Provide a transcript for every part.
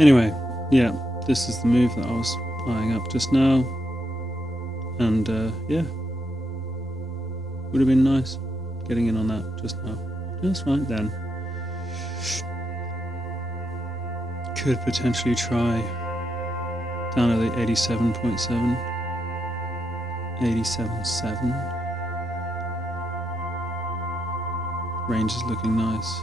Anyway, yeah, this is the move that I was eyeing up just now, and yeah, would have been nice getting in on that just now, just right then. Could potentially try down at the 87.7, 87.7. Range is looking nice.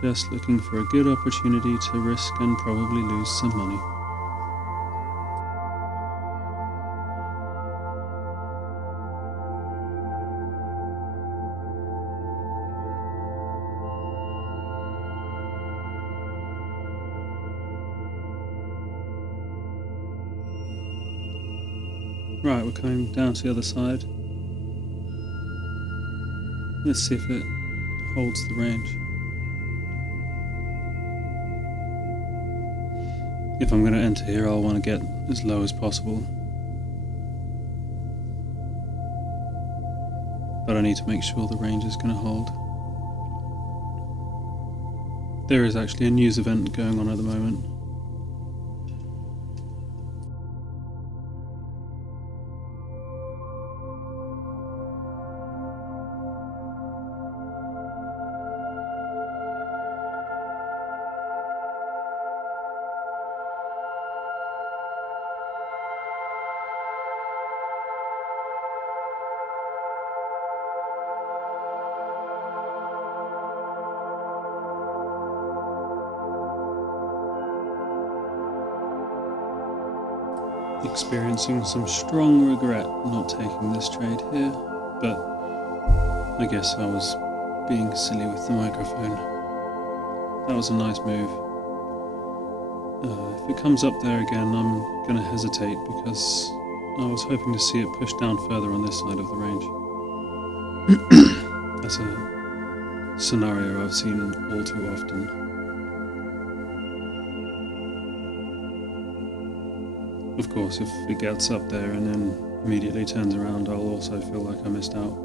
Just looking for a good opportunity to risk and probably lose some money. Right, we're coming down to the other side. Let's see if it holds the range. If I'm going to enter here, I'll want to get as low as possible. But I need to make sure the range is going to hold. There is actually a news event going on at the moment. Experiencing some strong regret not taking this trade here, but I guess I was being silly with the microphone. That was a nice move. If it comes up there again, I'm going to hesitate because I was hoping to see it push down further on this side of the range. That's a scenario I've seen all too often. Of course, if it gets up there and then immediately turns around, I'll also feel like I missed out.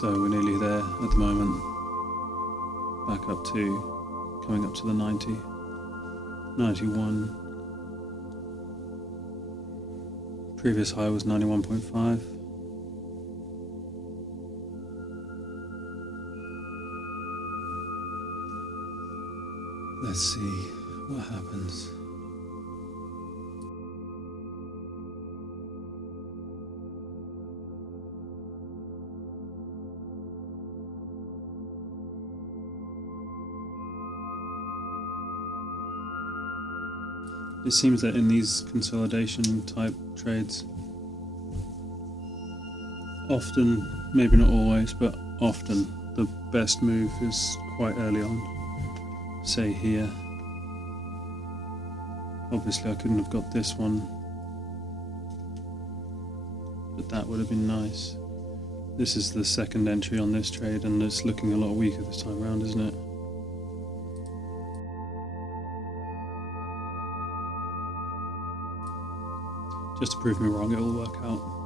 So we're nearly there at the moment. Back up to, coming up to the 90, 91. Previous high was 91.5. Let's see what happens. It seems that in these consolidation type trades, often, maybe not always, but often, the best move is quite early on. Say here. Obviously I couldn't have got this one, but that would have been nice. This is the second entry on this trade and it's looking a lot weaker this time around, isn't it? Just to prove me wrong, it'll work out.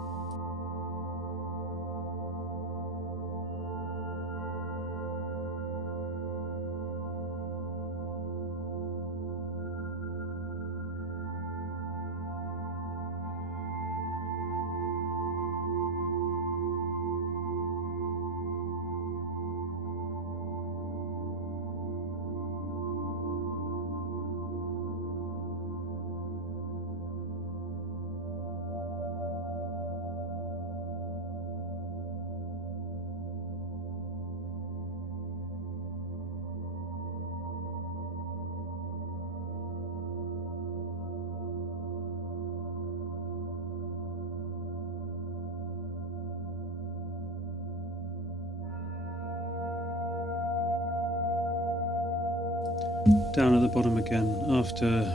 down at the bottom again after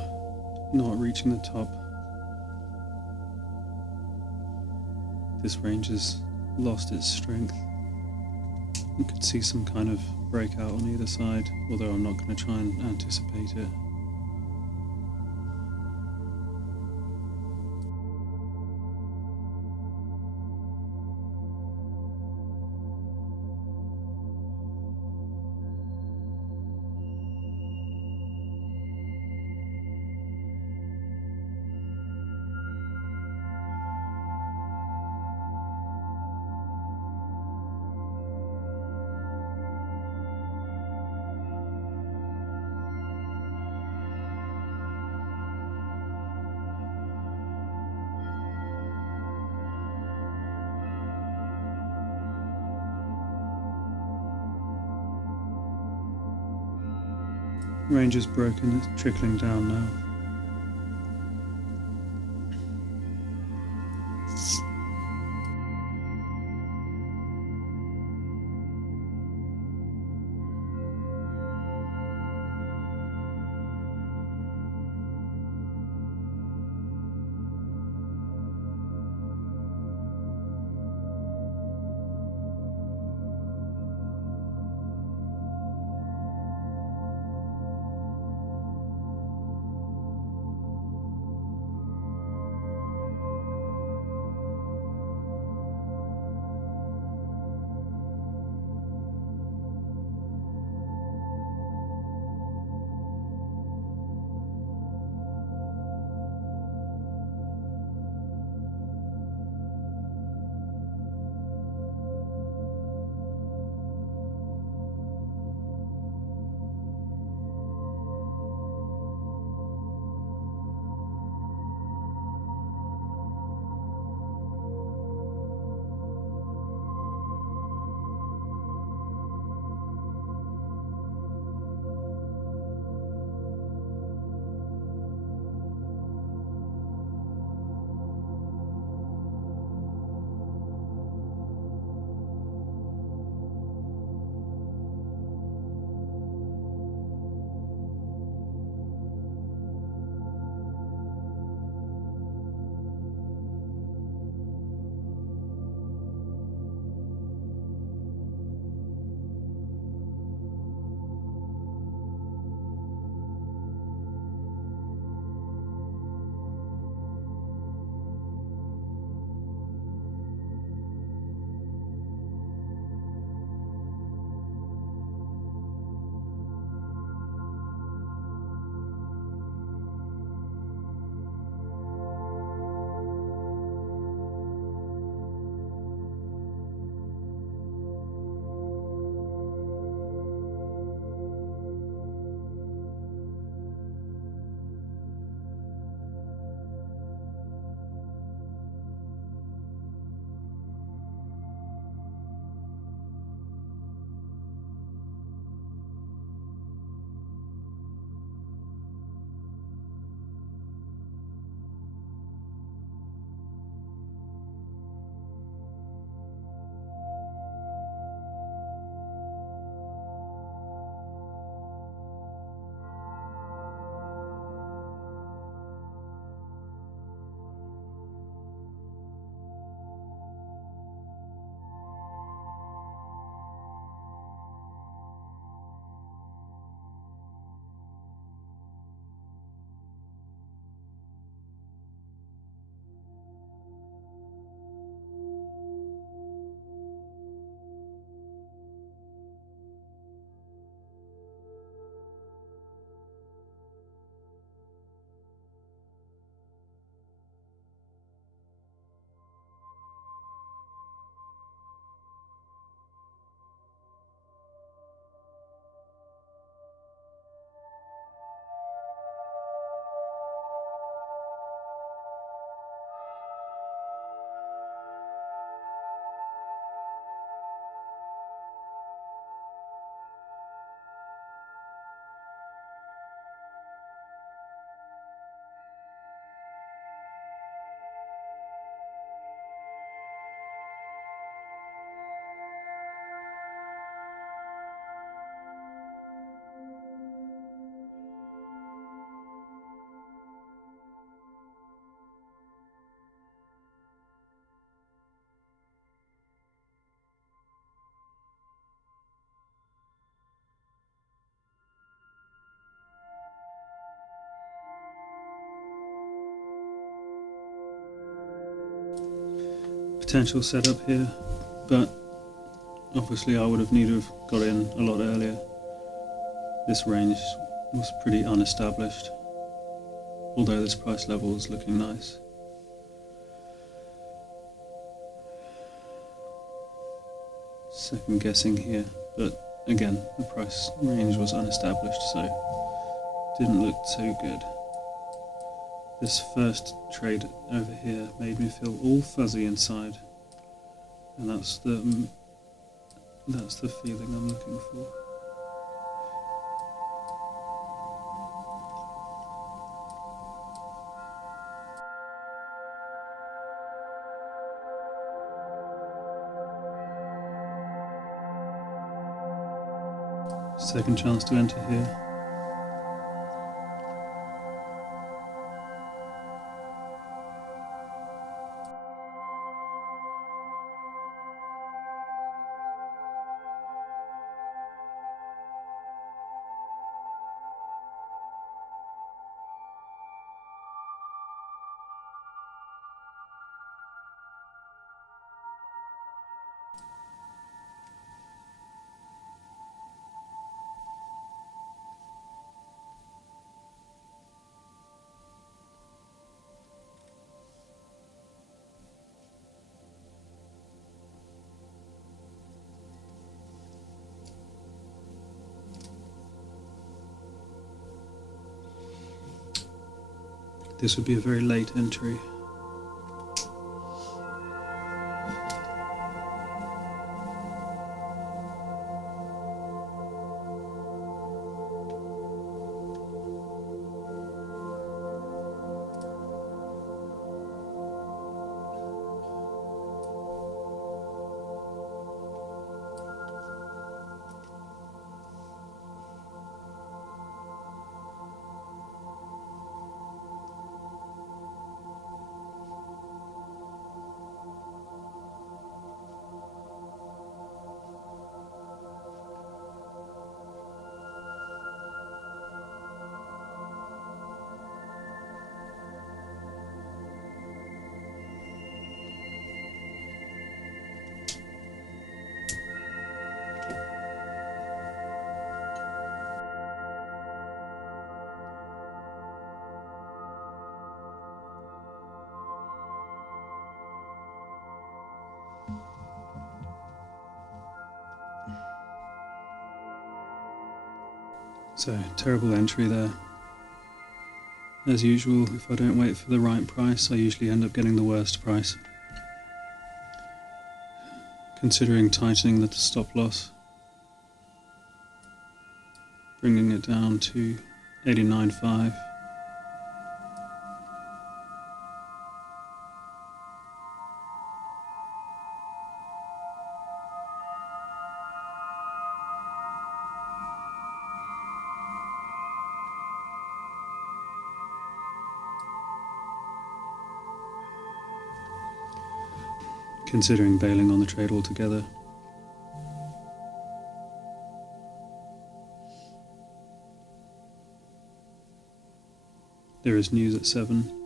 not reaching the top. This range has lost its strength. You could see some kind of breakout on either side, although I'm not going to try and anticipate it. Range is broken, it's trickling down now. potential setup here, but obviously I would have needed to have got in a lot earlier. This range was pretty unestablished, although this price level is looking nice. Second guessing here, but again, the price range was unestablished, so didn't look too good. This first trade over here made me feel all fuzzy inside, and that's the feeling I'm looking for. Second chance to enter here. This would be a very late entry. So, terrible entry there. As usual, if I don't wait for the right price, I usually end up getting the worst price. Considering tightening the stop loss, bringing it down to 89.5. Considering bailing on the trade altogether. There is news at 7.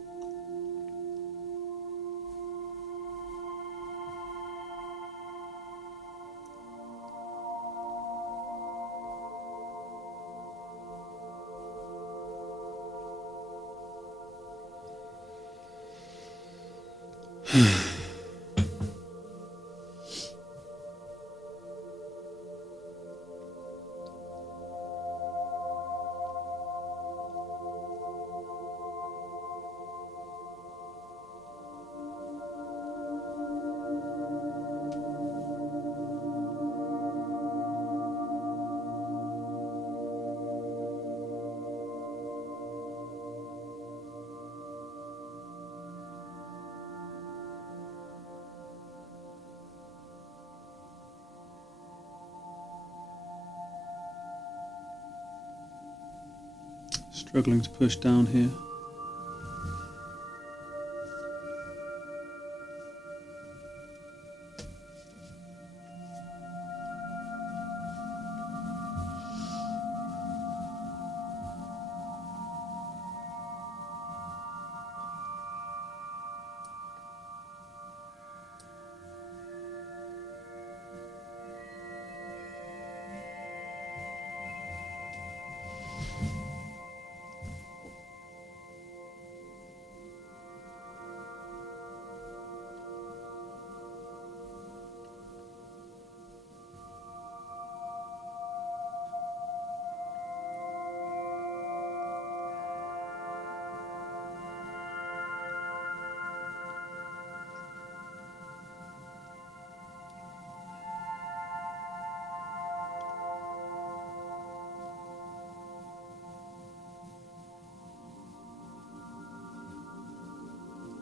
Struggling to push down here.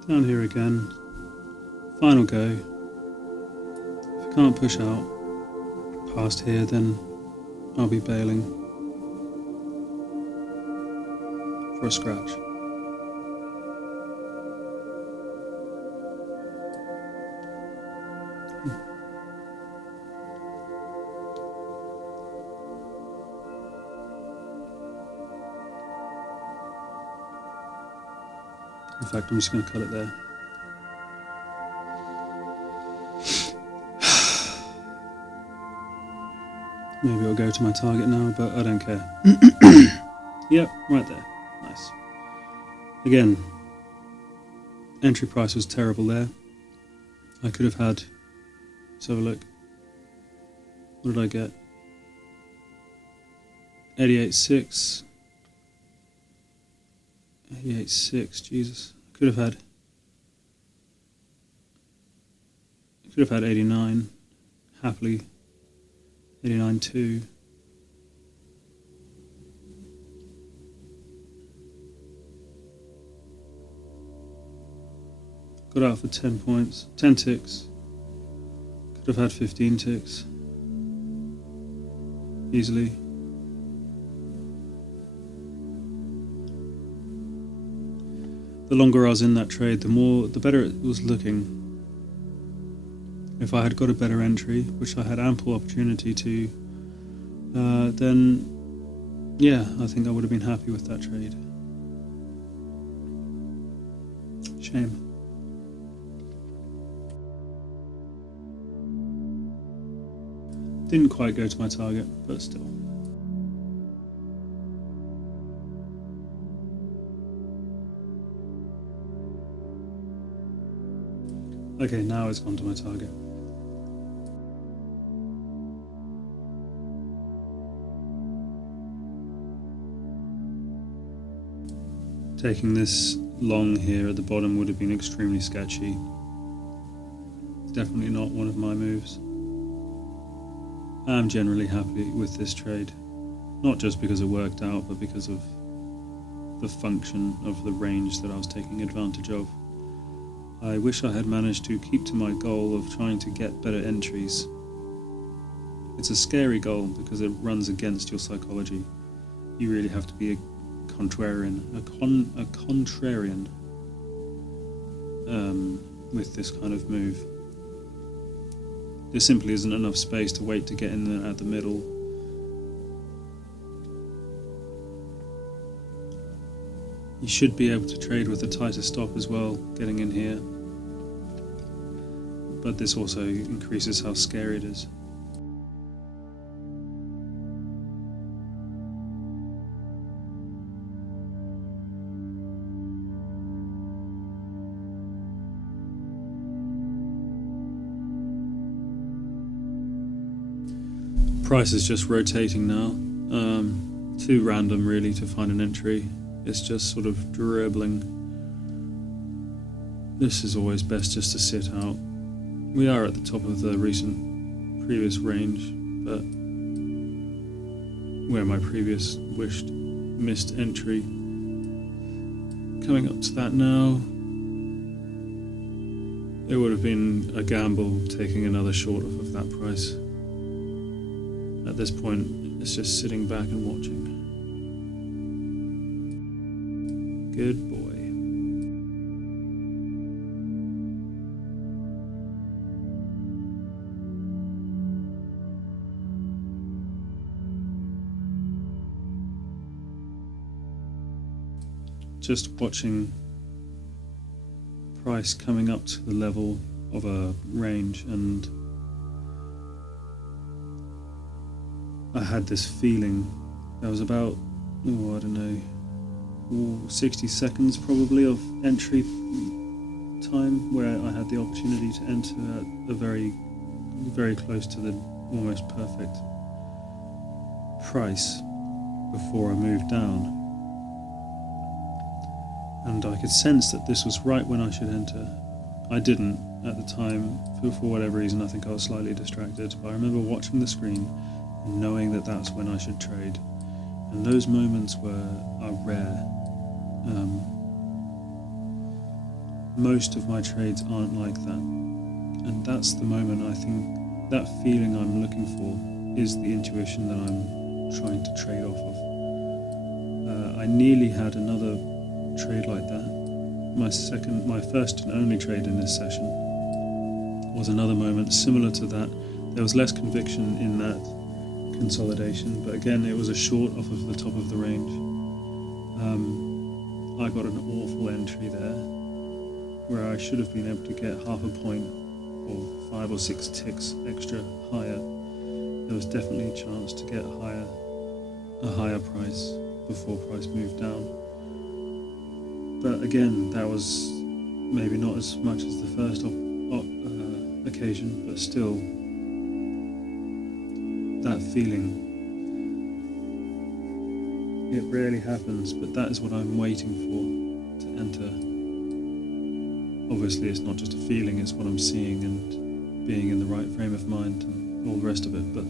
Down here again. Final go. If I can't push out past here, then I'll be bailing for a scratch. In fact, I'm just going to cut it there. Maybe I'll go to my target now, but I don't care. Yep, right there. Nice. Again, entry price was terrible there. I could have had... Let's have a look. What did I get? 88.6. 88.6, Jesus. Could have had 89, happily. 89.2. Got out for 10 points, 10 ticks. Could have had 15 ticks. Easily. The longer I was in that trade, the better it was looking. If I had got a better entry, which I had ample opportunity to, then yeah, I think I would have been happy with that trade. Shame. Didn't quite go to my target, but still. Okay, now it's gone to my target. Taking this long here at the bottom would have been extremely sketchy. Definitely not one of my moves. I'm generally happy with this trade. Not just because it worked out, but because of the function of the range that I was taking advantage of. I wish I had managed to keep to my goal of trying to get better entries. It's a scary goal because it runs against your psychology. You really have to be a contrarian, with this kind of move. There simply isn't enough space to wait to get in there at the middle. You should be able to trade with a tighter stop as well, getting in here. But this also increases how scary it is. Price is just rotating now. Too random really to find an entry. It's just sort of dribbling. This is always best just to sit out. We are at the top of the previous range, but where my previous missed entry. Coming up to that now. It would have been a gamble taking another short off of that price. At this point, it's just sitting back and watching. Good boy. Just watching price coming up to the level of a range, and I had this feeling. There was about, I don't know, 60 seconds probably of entry time where I had the opportunity to enter at a very, very close to the almost perfect price before I moved down. And I could sense that this was right when I should enter. I didn't at the time, for whatever reason. I think I was slightly distracted, but I remember watching the screen and knowing that that's when I should trade. And those moments are rare. most of my trades aren't like that. And that's the moment I think that feeling I'm looking for is the intuition that I'm trying to trade off of. I nearly had another trade like that. My first and only trade in this session was another moment similar to that. There was less conviction in that consolidation, but again, it was a short off of the top of the range. I got an awful entry there, where I should have been able to get half a point or 5 or 6 ticks extra higher. There was definitely a chance to get a higher price before price moved down. But again, that was maybe not as much as the first occasion, but still, that feeling, it rarely happens, but that is what I'm waiting for to enter. Obviously, it's not just a feeling, it's what I'm seeing and being in the right frame of mind and all the rest of it, but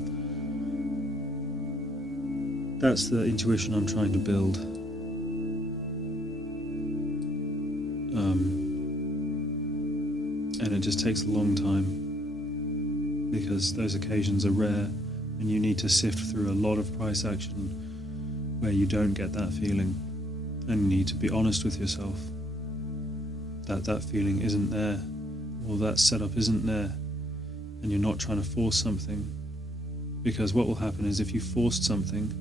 that's the intuition I'm trying to build. And it just takes a long time because those occasions are rare and you need to sift through a lot of price action where you don't get that feeling, and you need to be honest with yourself that that feeling isn't there or that setup isn't there, and you're not trying to force something, because what will happen is if you forced something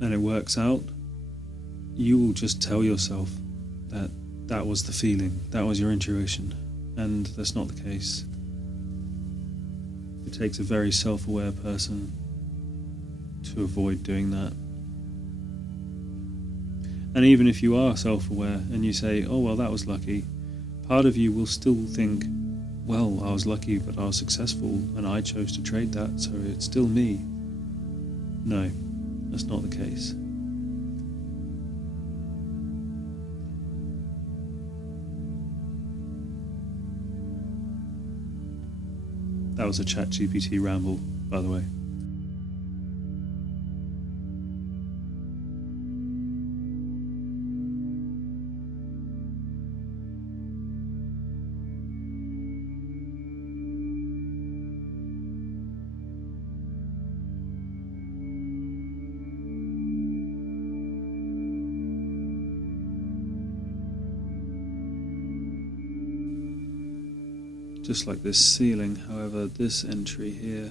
and it works out, you will just tell yourself that that was the feeling, that was your intuition, and that's not the case. It takes a very self-aware person to avoid doing that. And even if you are self-aware and you say, oh well, that was lucky, part of you will still think, well, I was lucky but I was successful and I chose to trade that, so it's still me. No, that's not the case. That was a ChatGPT ramble, by the way. Just like this ceiling, however, this entry here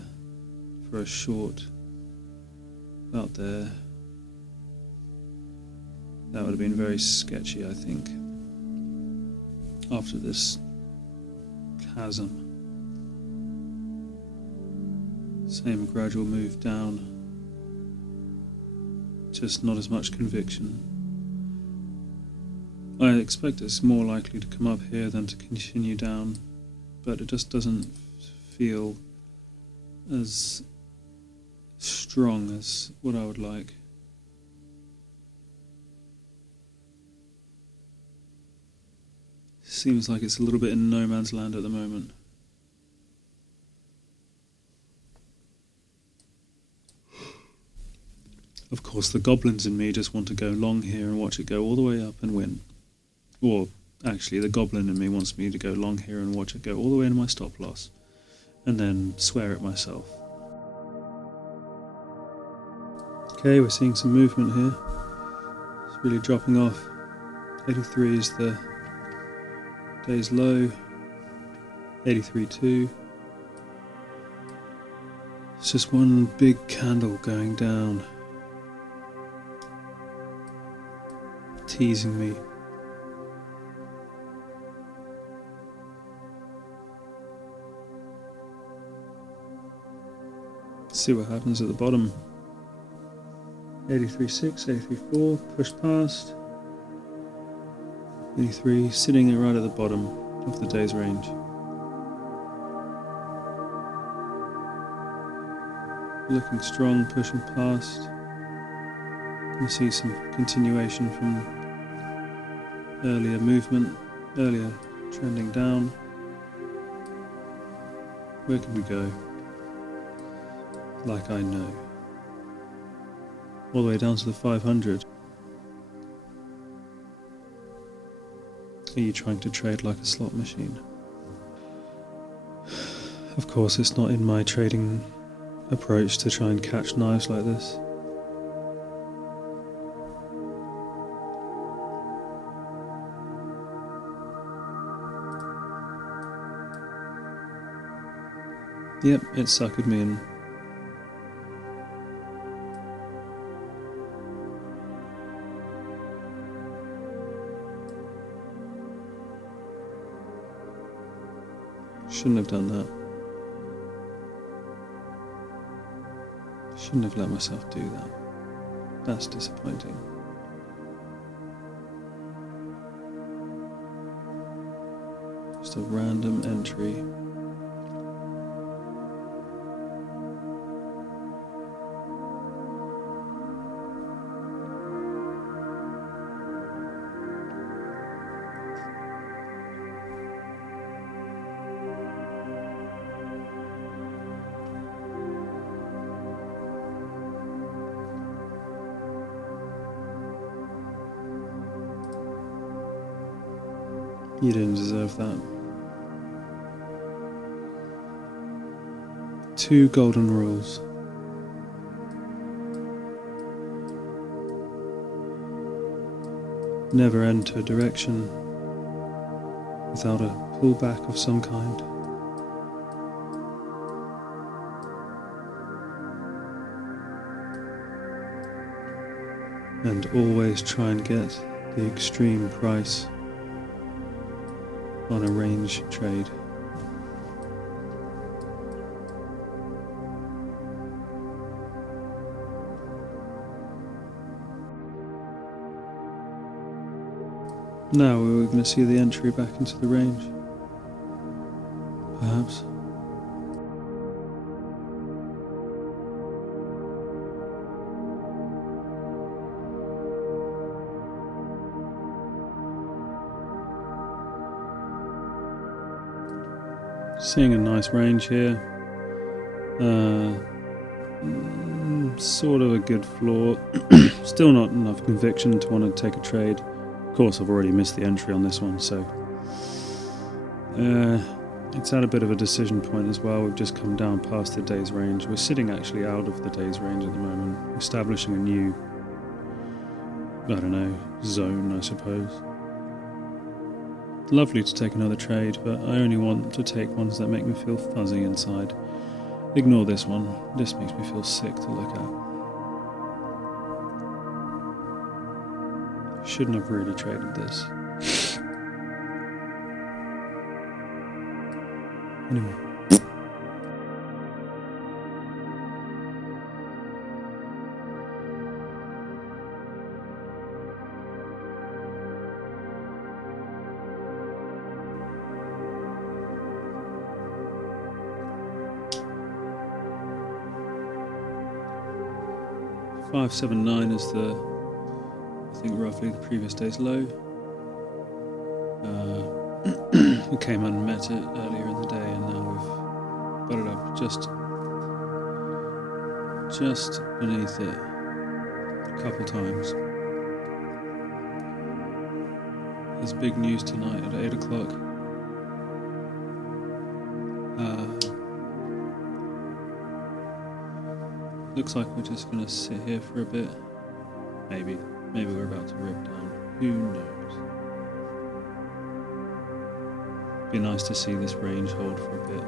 for a short about there, that would have been very sketchy, I think, after this chasm. Same gradual move down, just not as much conviction. I expect it's more likely to come up here than to continue down, but it just doesn't feel as strong as what I would like. Seems like it's a little bit in no man's land at the moment. Of course, the goblins in me just want to go long here and watch it go all the way up and win. Or actually, the goblin in me wants me to go long here and watch it go all the way into my stop loss, and then swear at myself. Okay, we're seeing some movement here. It's really dropping off. 83 is the day's low. 83.2. It's just one big candle going down, teasing me. See what happens at the bottom. 83.6, 83.4, push past. 83, sitting right at the bottom of the day's range. Looking strong, pushing past. You see some continuation from earlier movement, earlier trending down. Where can we go? Like I know. All the way down to the 500. Are you trying to trade like a slot machine? Of course, it's not in my trading approach to try and catch knives like this. Yep, it suckered me in. Shouldn't have done that. Shouldn't have let myself do that. That's disappointing. Just a random entry. You didn't deserve that. 2 golden rules. Never enter a direction without a pullback of some kind. And always try and get the extreme price on a range trade. Now we're going to see the entry back into the range, perhaps. Seeing a nice range here. Sort of a good floor. Still not enough conviction to want to take a trade. Of course, I've already missed the entry on this one, so it's at a bit of a decision point as well. We've just come down past the day's range. We're sitting actually out of the day's range at the moment, establishing a new, I don't know, zone, I suppose. Lovely to take another trade, but I only want to take ones that make me feel fuzzy inside. Ignore this one. This makes me feel sick to look at. Shouldn't have really traded this. Anyway. $579 is I think roughly the previous day's low. We came and met it earlier in the day, and now we've got it up just beneath it a couple times. There's big news tonight at 8 o'clock. Looks like we're just going to sit here for a bit. Maybe we're about to rip down. Who knows? Be nice to see this range hold for a bit.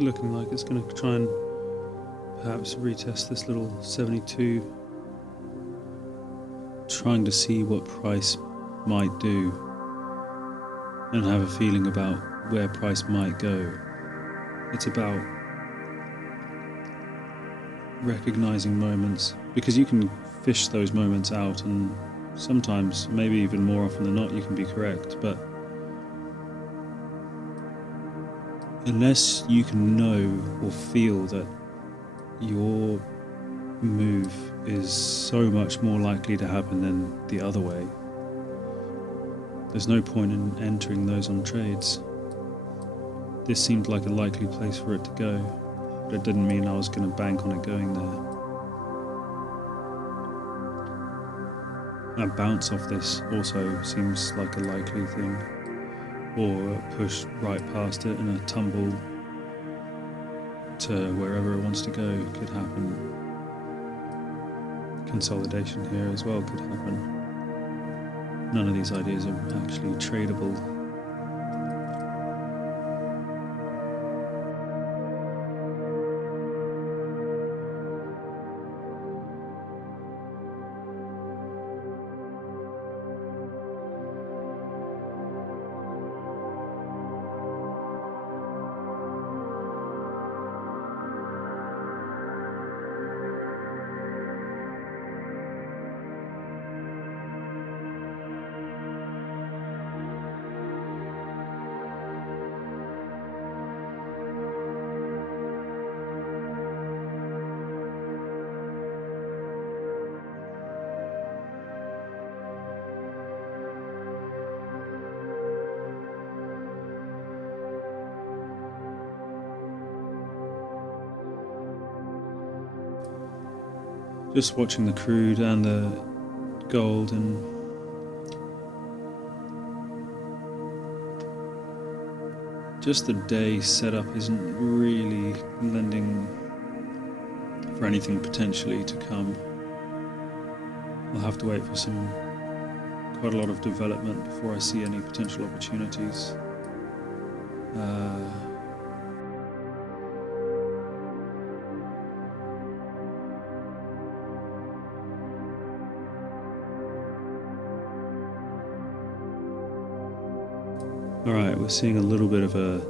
Looking like it's going to try and perhaps retest this little 72, trying to see what price might do and have a feeling about where price might go. It's about recognizing moments, because you can fish those moments out, and sometimes, maybe even more often than not, you can be correct, but unless you can know or feel that your move is so much more likely to happen than the other way, there's no point in entering those on trades. This seemed like a likely place for it to go, but it didn't mean I was going to bank on it going there. A bounce off this also seems like a likely thing, or a push right past it and a tumble to wherever it wants to go could happen. Consolidation here as well could happen. None of these ideas are actually tradable. Just watching the crude and the gold, and just the day setup isn't really lending for anything potentially to come. I'll have to wait for quite a lot of development before I see any potential opportunities. Alright, we're seeing a little bit of a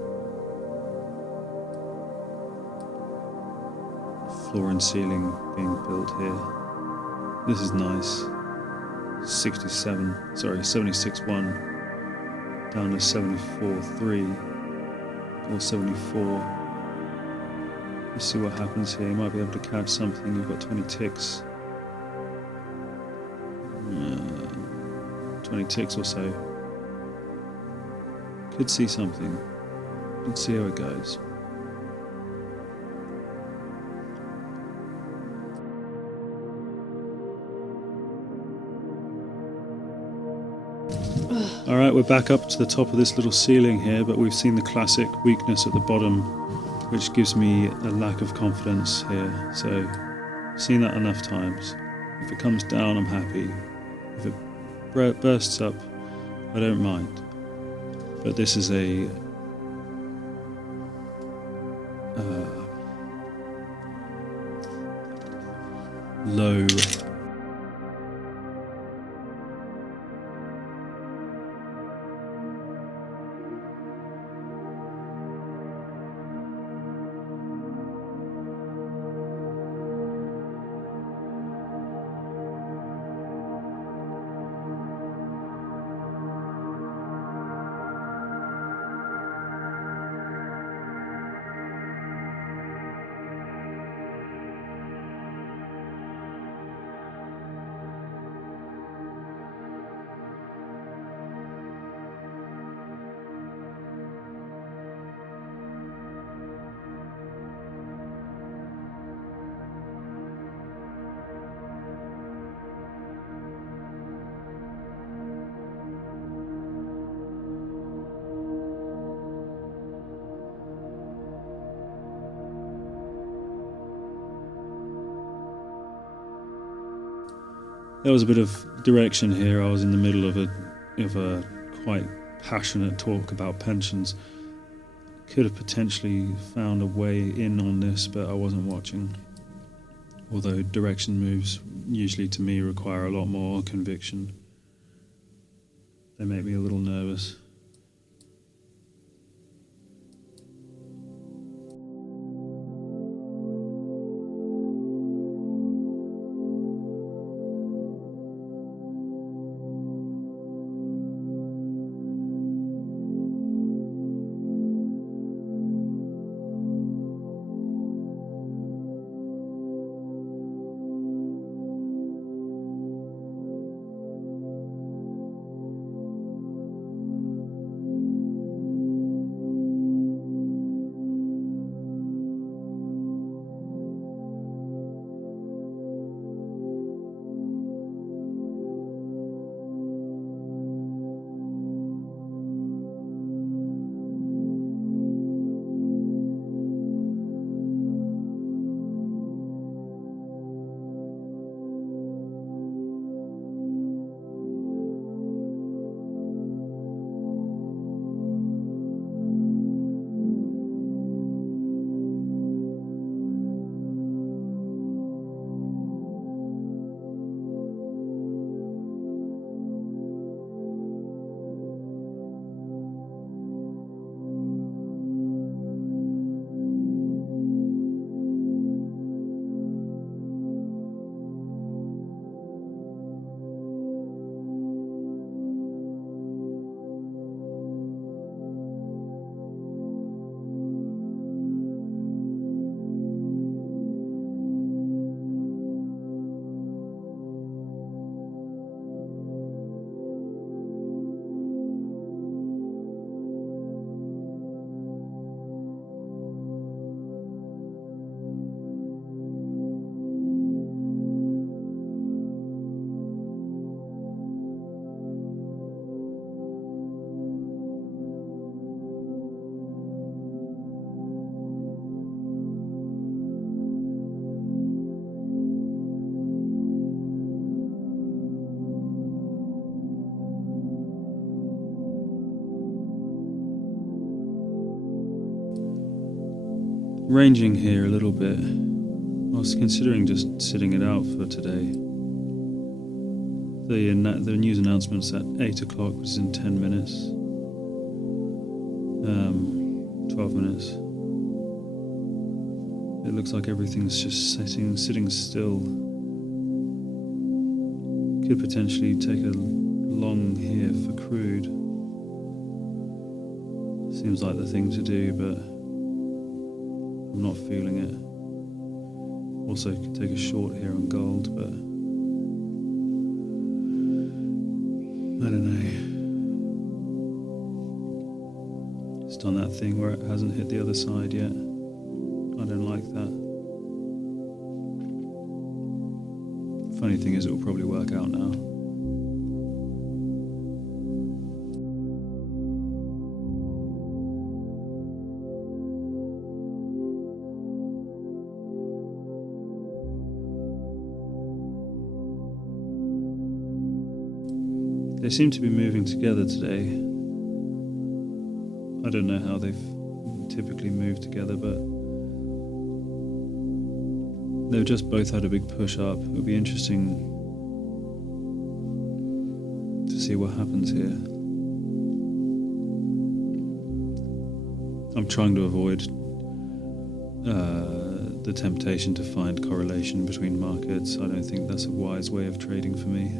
floor and ceiling being built here. This is nice. 76.1 down to 74.3 or 74. Let's see what happens here. You might be able to catch something. You've got 20 ticks. 20 ticks or so. Could see something. Let's see how it goes. Alright, we're back up to the top of this little ceiling here, but we've seen the classic weakness at the bottom, which gives me a lack of confidence here. So, I've seen that enough times. If it comes down, I'm happy. If it bursts up, I don't mind. But this is a low There was a bit of direction here. I was in the middle of a quite passionate talk about pensions. Could have potentially found a way in on this, but I wasn't watching. Although direction moves usually to me require a lot more conviction. They make me a little nervous. ranging here a little bit. I was considering just sitting it out for today. The news announcement's at 8 o'clock, which is in 10 minutes. 12 minutes. It looks like everything's just sitting still. Could potentially take a long here for crude. Seems like the thing to do, but I'm not feeling it. Also could take a short here on gold, but I don't know. It's done that thing where it hasn't hit the other side yet. I don't like that. Funny thing is, it will probably work out now. They seem to be moving together today. I don't know how they've typically moved together, but they've just both had a big push up. It'll be interesting to see what happens here. I'm trying to avoid the temptation to find correlation between markets. I don't think that's a wise way of trading for me.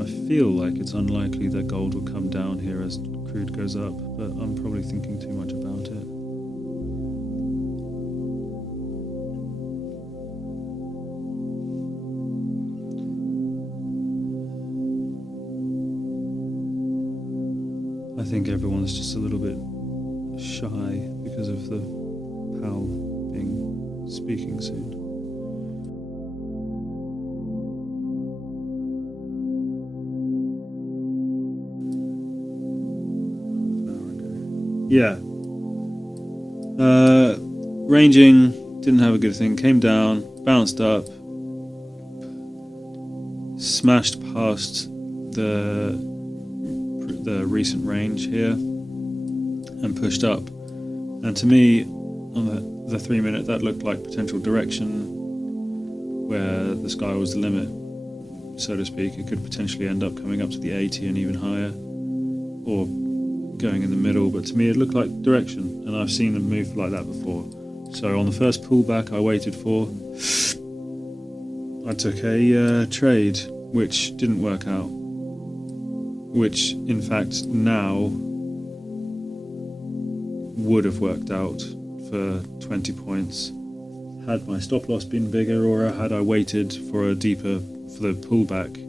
I feel like it's unlikely that gold will come down here as crude goes up, but I'm probably thinking too much about it. I think everyone's just a little bit shy because of the Powell speaking soon. Yeah. Ranging, didn't have a good thing. Came down, bounced up, smashed past the recent range here, and pushed up. And to me, on the 3 minute, that looked like potential direction where the sky was the limit, so to speak. It could potentially end up coming up to the 80 and even higher, or going in the middle, but to me it looked like direction, and I've seen them move like that before. So on the first pullback I waited for, I took a trade which didn't work out, which in fact now would have worked out for 20 points had my stop loss been bigger, or had I waited for the pullback.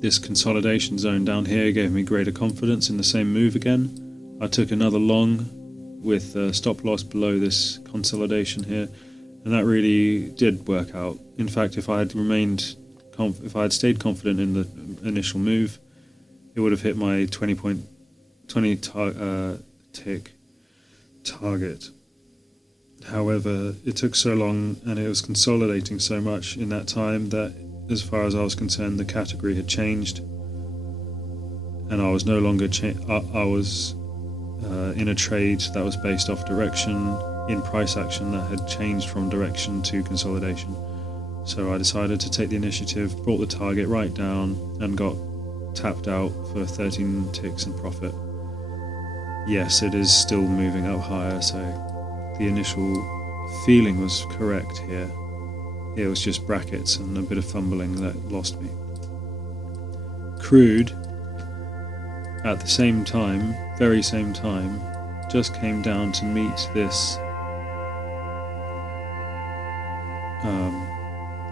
This consolidation zone down here gave me greater confidence in the same move again. I took another long with stop loss below this consolidation here, and that really did work out. In fact, if I had stayed confident in the initial move, it would have hit my 20 tick target. However, it took so long and it was consolidating so much in that time that, as far as I was concerned, the category had changed, and I was no longer I was in a trade that was based off direction in price action that had changed from direction to consolidation. So I decided to take the initiative, brought the target right down, and got tapped out for 13 ticks in profit. Yes, it is still moving up higher, so the initial feeling was correct here. It was just brackets and a bit of fumbling that lost me. Crude, at the same time, very same time, just came down to meet this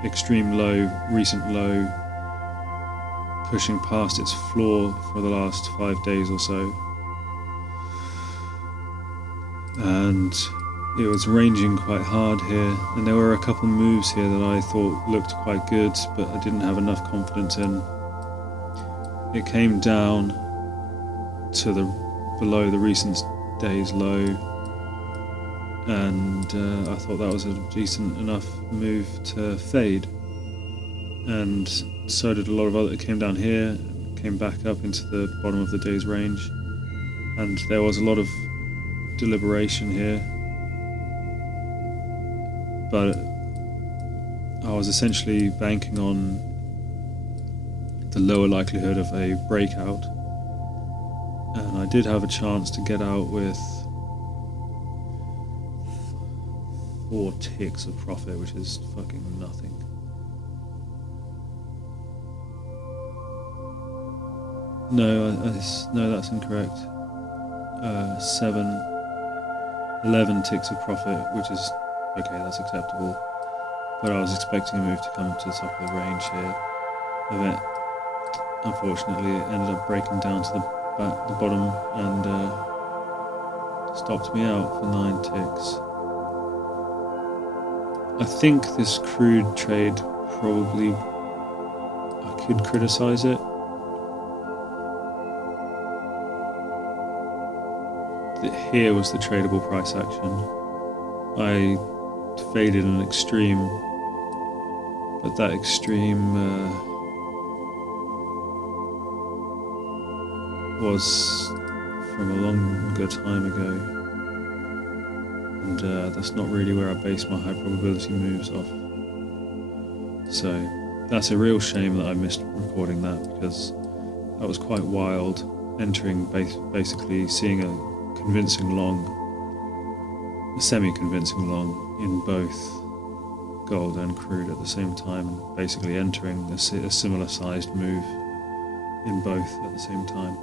extreme low, recent low, pushing past its floor for the last 5 days or so. And it was ranging quite hard here, and there were a couple moves here that I thought looked quite good, but I didn't have enough confidence in. It came down to below the recent day's low, and I thought that was a decent enough move to fade. And so did a lot of other. It came down here, came back up into the bottom of the day's range, and there was a lot of deliberation here, but I was essentially banking on the lower likelihood of a breakout, and I did have a chance to get out with 4 ticks of profit, which is fucking nothing. No, that's incorrect. 11 ticks of profit, which is okay, that's acceptable. But I was expecting a move to come to the top of the range here. Unfortunately, it ended up breaking down to the bottom and stopped me out for 9 ticks. I think this crude trade probably, I could criticize it. Here was the tradable price action. I faded an extreme, but that extreme was from a longer time ago, and that's not really where I base my high probability moves off. So that's a real shame that I missed recording that, because that was quite wild, entering basically seeing a convincing long, a semi-convincing long in both gold and crude at the same time, and basically entering a similar sized move in both at the same time.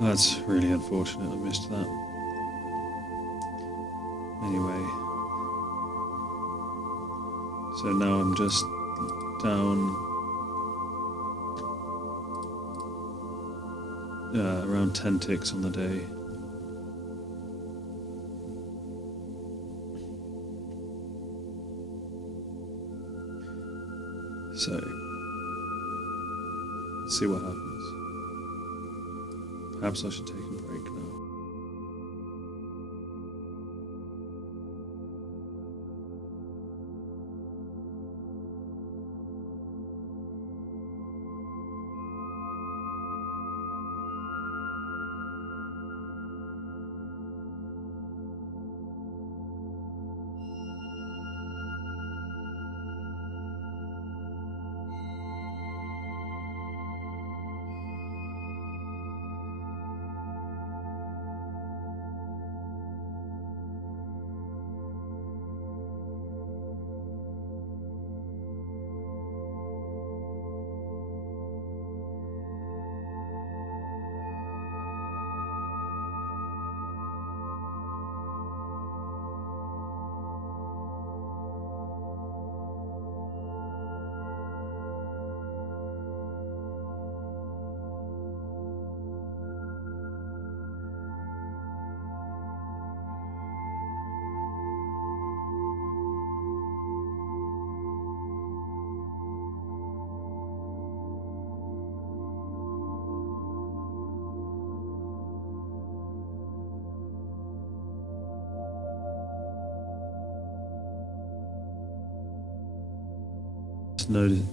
That's really unfortunate, I missed that. Anyway, so now I'm just down around 10 ticks on the day. So, let's see what happens. Perhaps I should take a break now.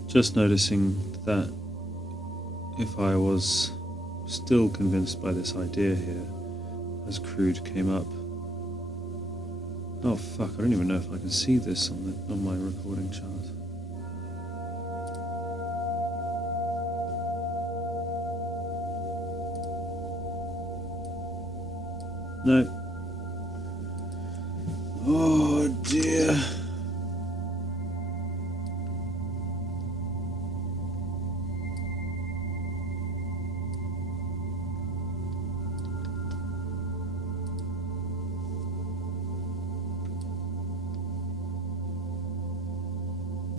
Just noticing that if I was still convinced by this idea here, as crude came up. Oh fuck! I don't even know if I can see this on my recording chart. No. Oh dear.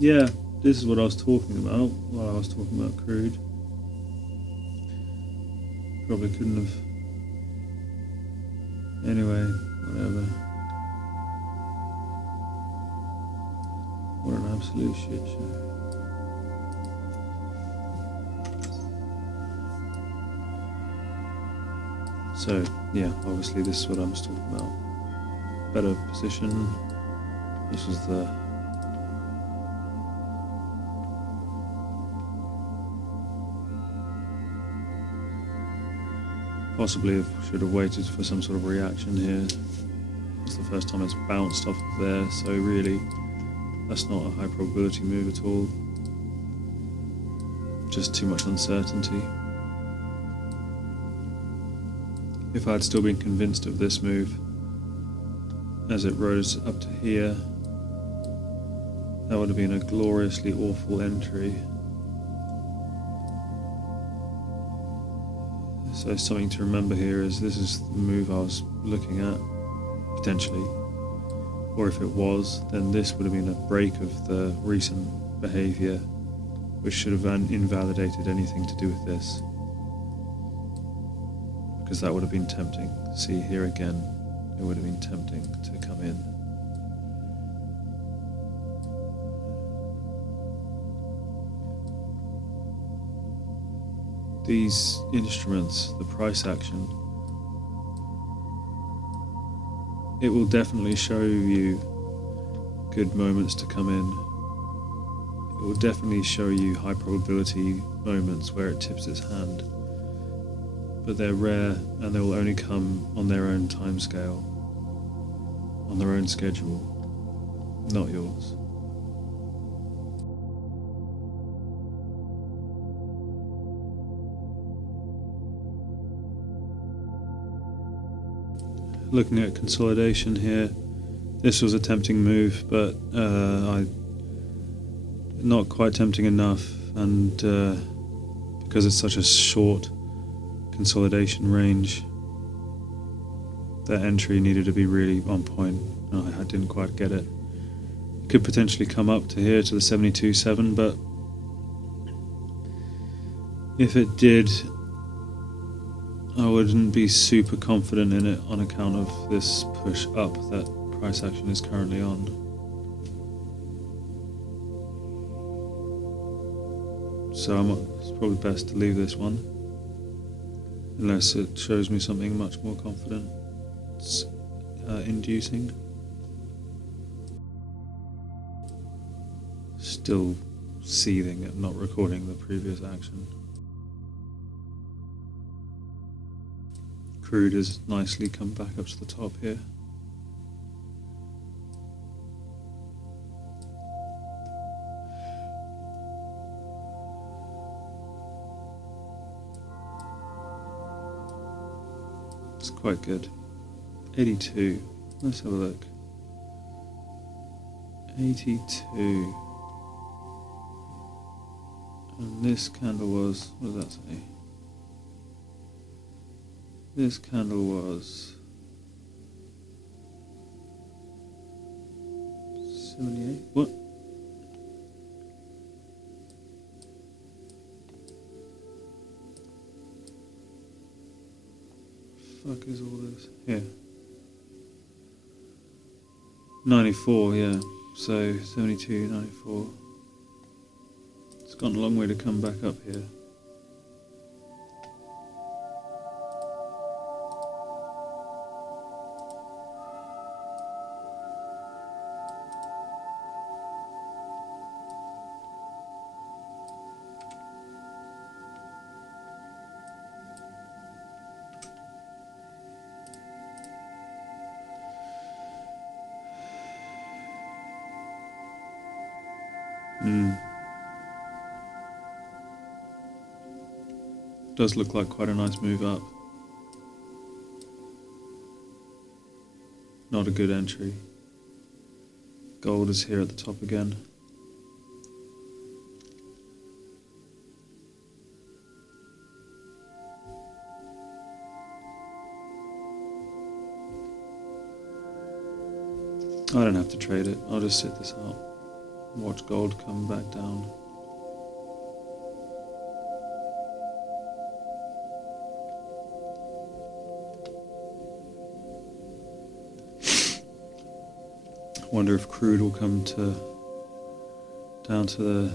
Yeah, this is what I was talking about while I was talking about crude. Probably couldn't have. Anyway, whatever. What an absolute shit show. So, yeah, obviously this is what I was talking about. Better position. This was the Possibly should have waited for some sort of reaction here. It's the first time it's bounced off of there, so really that's not a high probability move at all. Just too much uncertainty. If I'd still been convinced of this move as it rose up to here, that would have been a gloriously awful entry. So something to remember here is this is the move I was looking at, potentially. Or if it was, then this would have been a break of the recent behaviour, which should have invalidated anything to do with this. Because that would have been tempting. See here again, it would have been tempting to come in. These instruments, the price action, it will definitely show you good moments to come in. It will definitely show you high probability moments where it tips its hand. But they're rare and they will only come on their own timescale, on their own schedule, not yours. Looking at consolidation here, this was a tempting move, but not quite tempting enough, and because it's such a short consolidation range, that entry needed to be really on point. I didn't quite get it. It could potentially come up to here to the 72.7, but if it did, I wouldn't be super confident in it on account of this push up that price action is currently on. So it's probably best to leave this one, unless it shows me something much more confident. It's inducing. Still seething at not recording the previous action. Crude has nicely come back up to the top here. It's quite good. 82. Let's have a look. 82. And this candle was, what does that say? This candle was 78. What? Fuck is all this? Here. 94, yeah. So 72, 94. It's gone a long way to come back up here. Does look like quite a nice move up. Not a good entry. Gold is here at the top again. I don't have to trade it. I'll just sit this out. Watch gold come back down. Wonder if crude will come down to the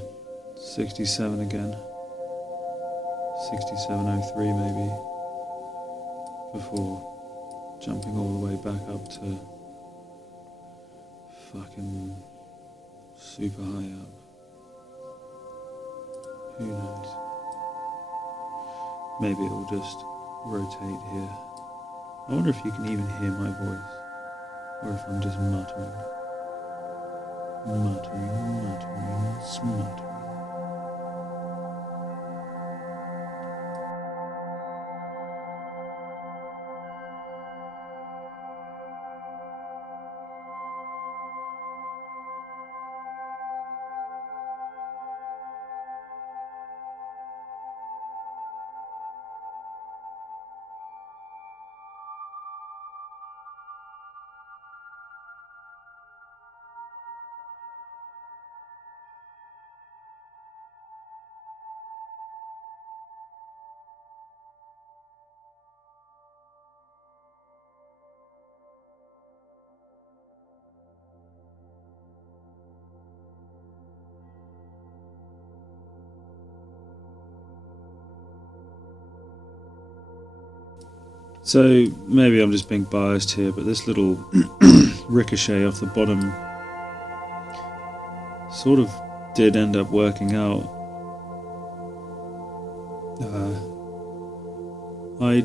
67 again. 67.03 maybe, before jumping all the way back up to fucking super high up. Who knows? Maybe it will just rotate here. I wonder if you can even hear my voice, or if I'm just muttering, smuttering. So maybe I'm just being biased here, but this little ricochet off the bottom sort of did end up working out. I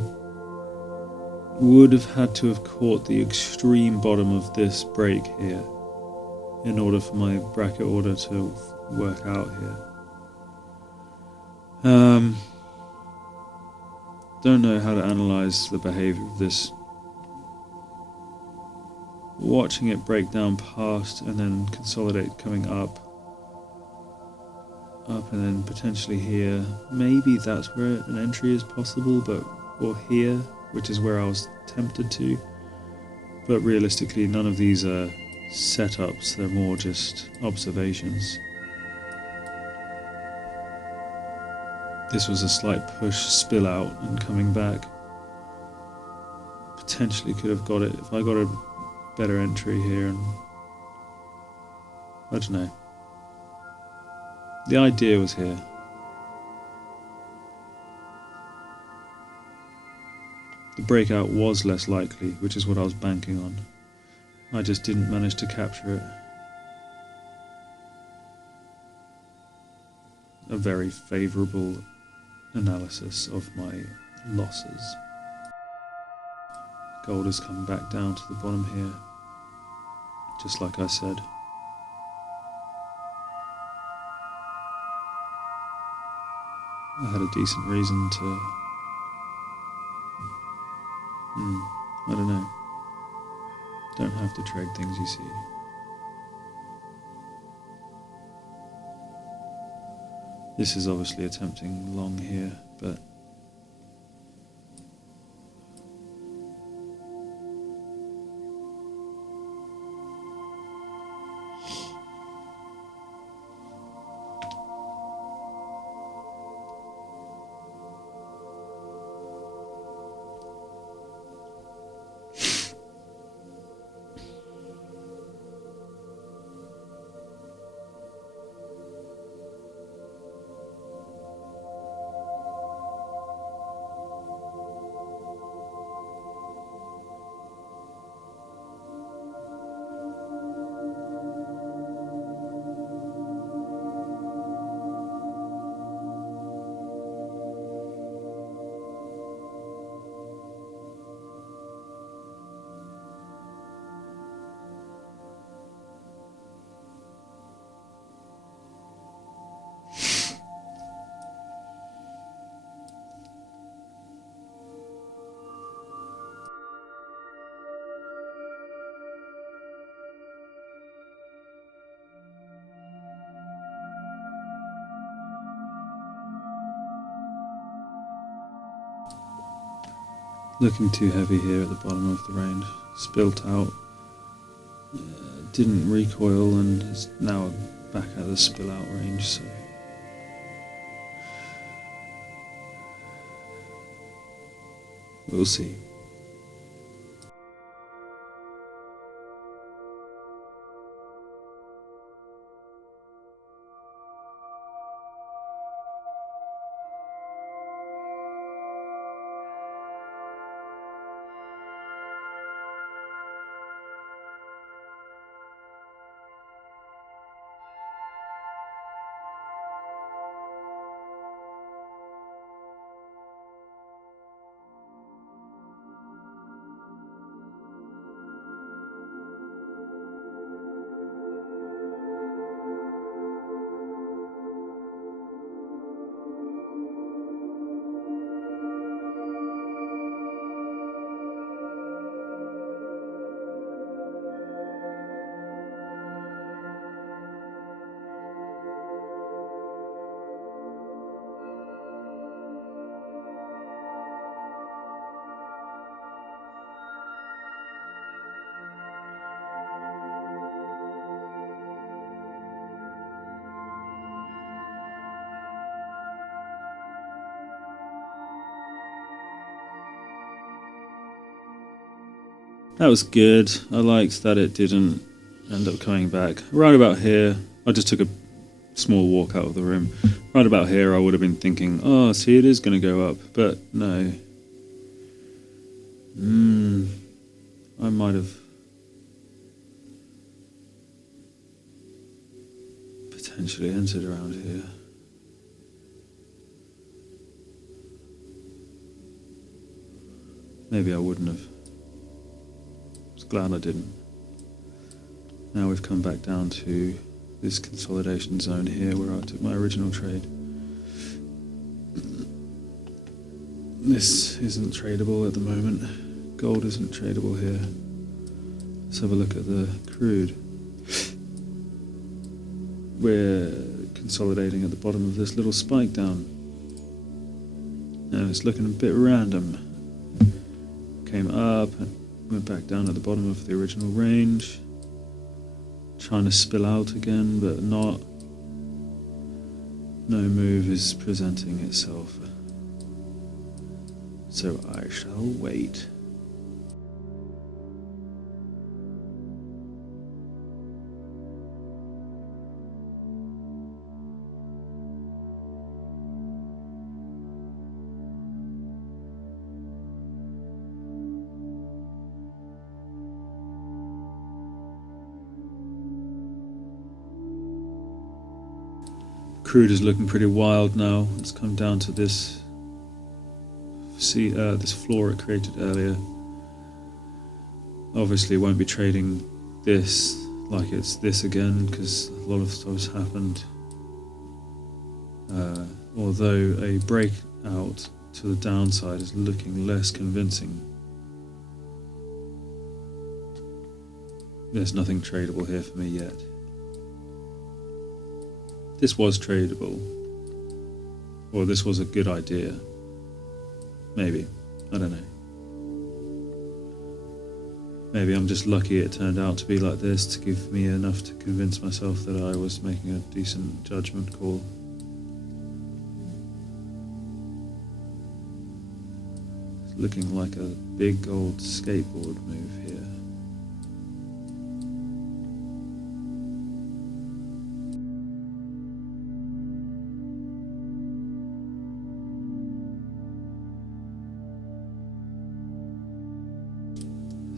would have had to have caught the extreme bottom of this break here in order for my bracket order to work out here. Don't know how to analyze the behavior of this. Watching it break down past and then consolidate coming up and then potentially here. Maybe that's where an entry is possible, or here, which is where I was tempted to. But realistically, none of these are setups, they're more just observations. This was a slight push, spill out and coming back. Potentially could have got it if I got a better entry here, and I don't know. The idea was here. The breakout was less likely, which is what I was banking on. I just didn't manage to capture it. A very favourable analysis of my losses. Gold has come back down to the bottom here, just like I said. I had a decent reason to... I don't know. Don't have to trade things you see. This is obviously attempting long here, but looking too heavy here at the bottom of the range. Spilt out, didn't recoil, and is now back at the spill out range, so we'll see. That was good. I liked that it didn't end up coming back. Right about here, I just took a small walk out of the room. Right about here, I would have been thinking, oh, see, it is going to go up. But no. I might have potentially entered around here. Maybe I wouldn't have. I was glad I didn't. Now we've come back down to this consolidation zone here where I took my original trade. This isn't tradable at the moment. Gold isn't tradable here. Let's have a look at the crude. We're consolidating at the bottom of this little spike down. And it's looking a bit random. Came up and went back down at the bottom of the original range. Trying to spill out again, but not. No move is presenting itself. So I shall wait. Crude is looking pretty wild now. It's come down to this this floor it created earlier. Obviously won't be trading this like it's this again because a lot of stuff's happened. Although a breakout to the downside is looking less convincing. There's nothing tradable here for me yet. This was tradable, or this was a good idea. Maybe, I don't know. Maybe I'm just lucky it turned out to be like this to give me enough to convince myself that I was making a decent judgment call. It's looking like a big old skateboard move here.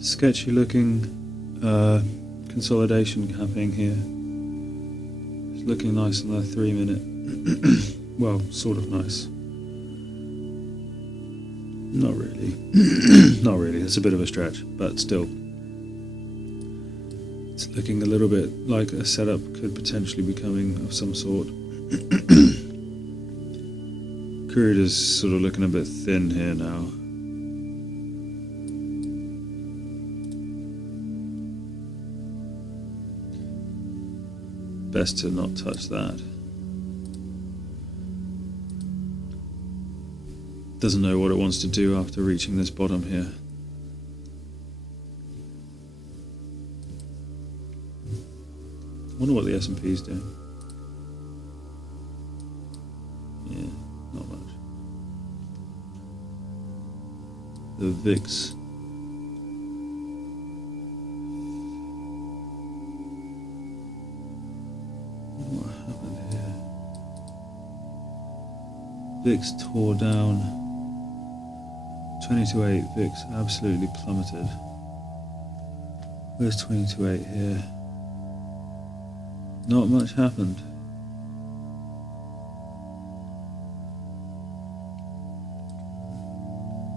Sketchy looking consolidation happening here. It's looking nice in the 3 minute. Well, sort of nice. Not really. Not really, it's a bit of a stretch, but still. It's looking a little bit like a setup could potentially be coming of some sort. Crude is sort of looking a bit thin here now. Best to not touch that. Doesn't know what it wants to do after reaching this bottom here. I wonder what the S&P is doing. Yeah, not much. The VIX. What happened here? VIX tore down. 22.8 VIX absolutely plummeted. Where's 22.8 here? Not much happened.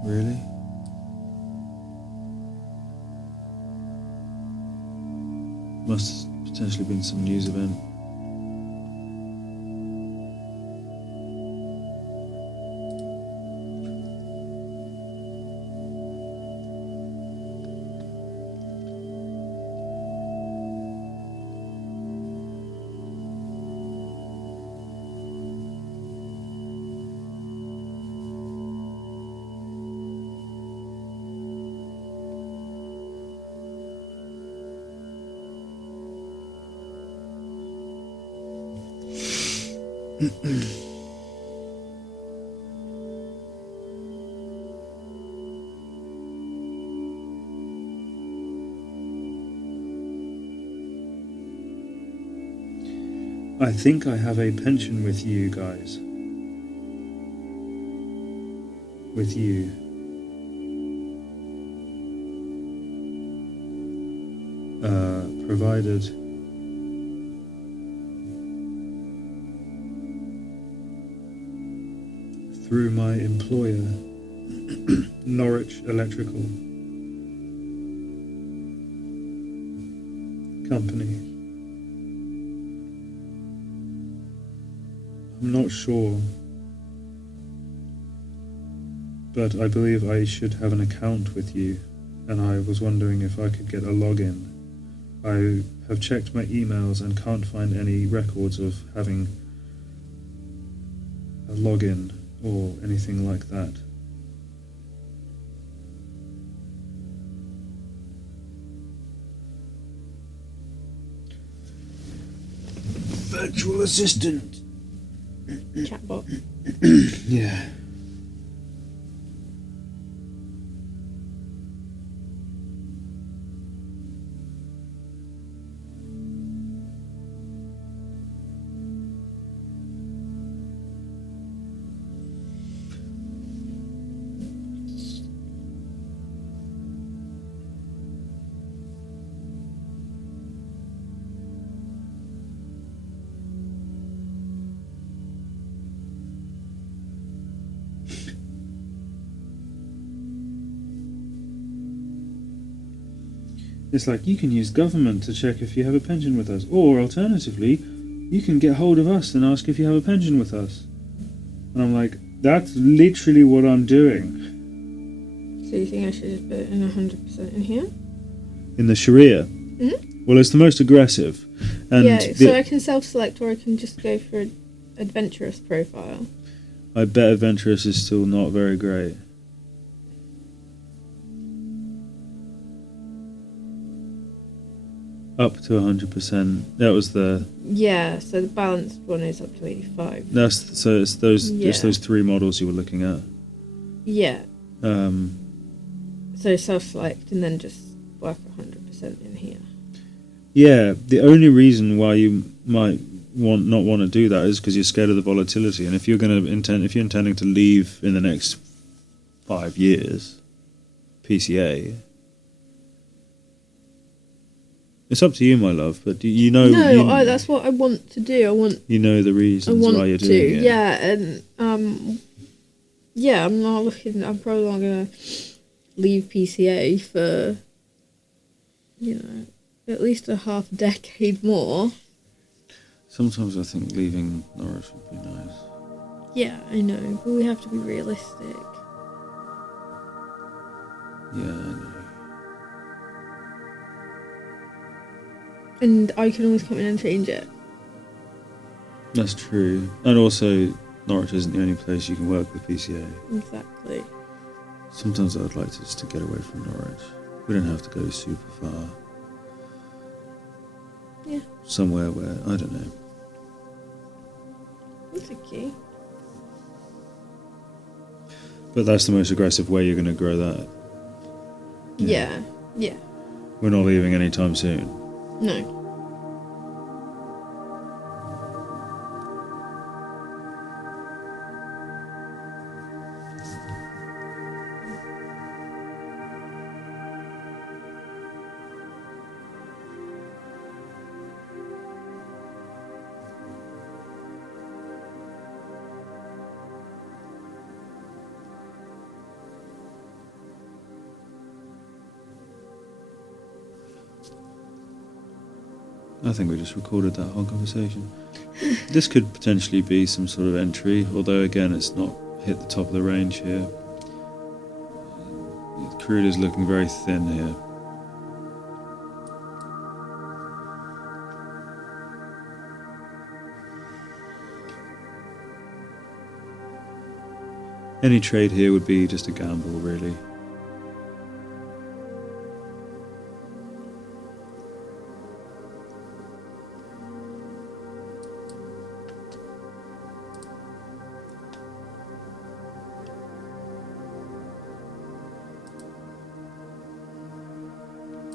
Really? Must have potentially been some news event. I think I have a pension with you guys. With you. Provided through my employer, Norwich Electrical Company. I'm not sure, but I believe I should have an account with you, and I was wondering if I could get a login. I have checked my emails and can't find any records of having a login or anything like that. Virtual assistant. Chatbot. Yeah. It's like, you can use government to check if you have a pension with us, or alternatively, you can get hold of us and ask if you have a pension with us. And I'm like, that's literally what I'm doing. So you think I should just put it in 100% in here? In the Sharia? Mm-hmm. Well, it's the most aggressive. And yeah, so I can self-select, or I can just go for an adventurous profile. I bet adventurous is still not very great. Up to 100%. That was the... Yeah, so the balanced one is up to 85. That's so it's those just Yeah. those three models you were looking at. Yeah. Um, So self-select and then just work 100% in here. yeah, the only reason why you might not want to do that is because you're scared of the volatility. And if you're if you're intending to leave in the next 5 years, PCA. It's up to you, my love, but you know... No, that's what I want to do. You know the reasons why you're doing it. Yeah, and yeah, I'm probably not going to leave PCA for, at least a half decade more. Sometimes I think leaving Norwich would be nice. Yeah, I know, but we have to be realistic. Yeah, I know. And I can always come in and change it. That's true. And also, Norwich isn't the only place you can work with PCA. Exactly. Sometimes I would like just to get away from Norwich. We don't have to go super far. Yeah. Somewhere where, I don't know. That's okay. But that's the most aggressive way you're going to grow that. Yeah. Yeah. We're not leaving anytime soon. No. I think we just recorded that whole conversation. This could potentially be some sort of entry, although again it's not hit the top of the range here. The crude is looking very thin here. Any trade here would be just a gamble, really.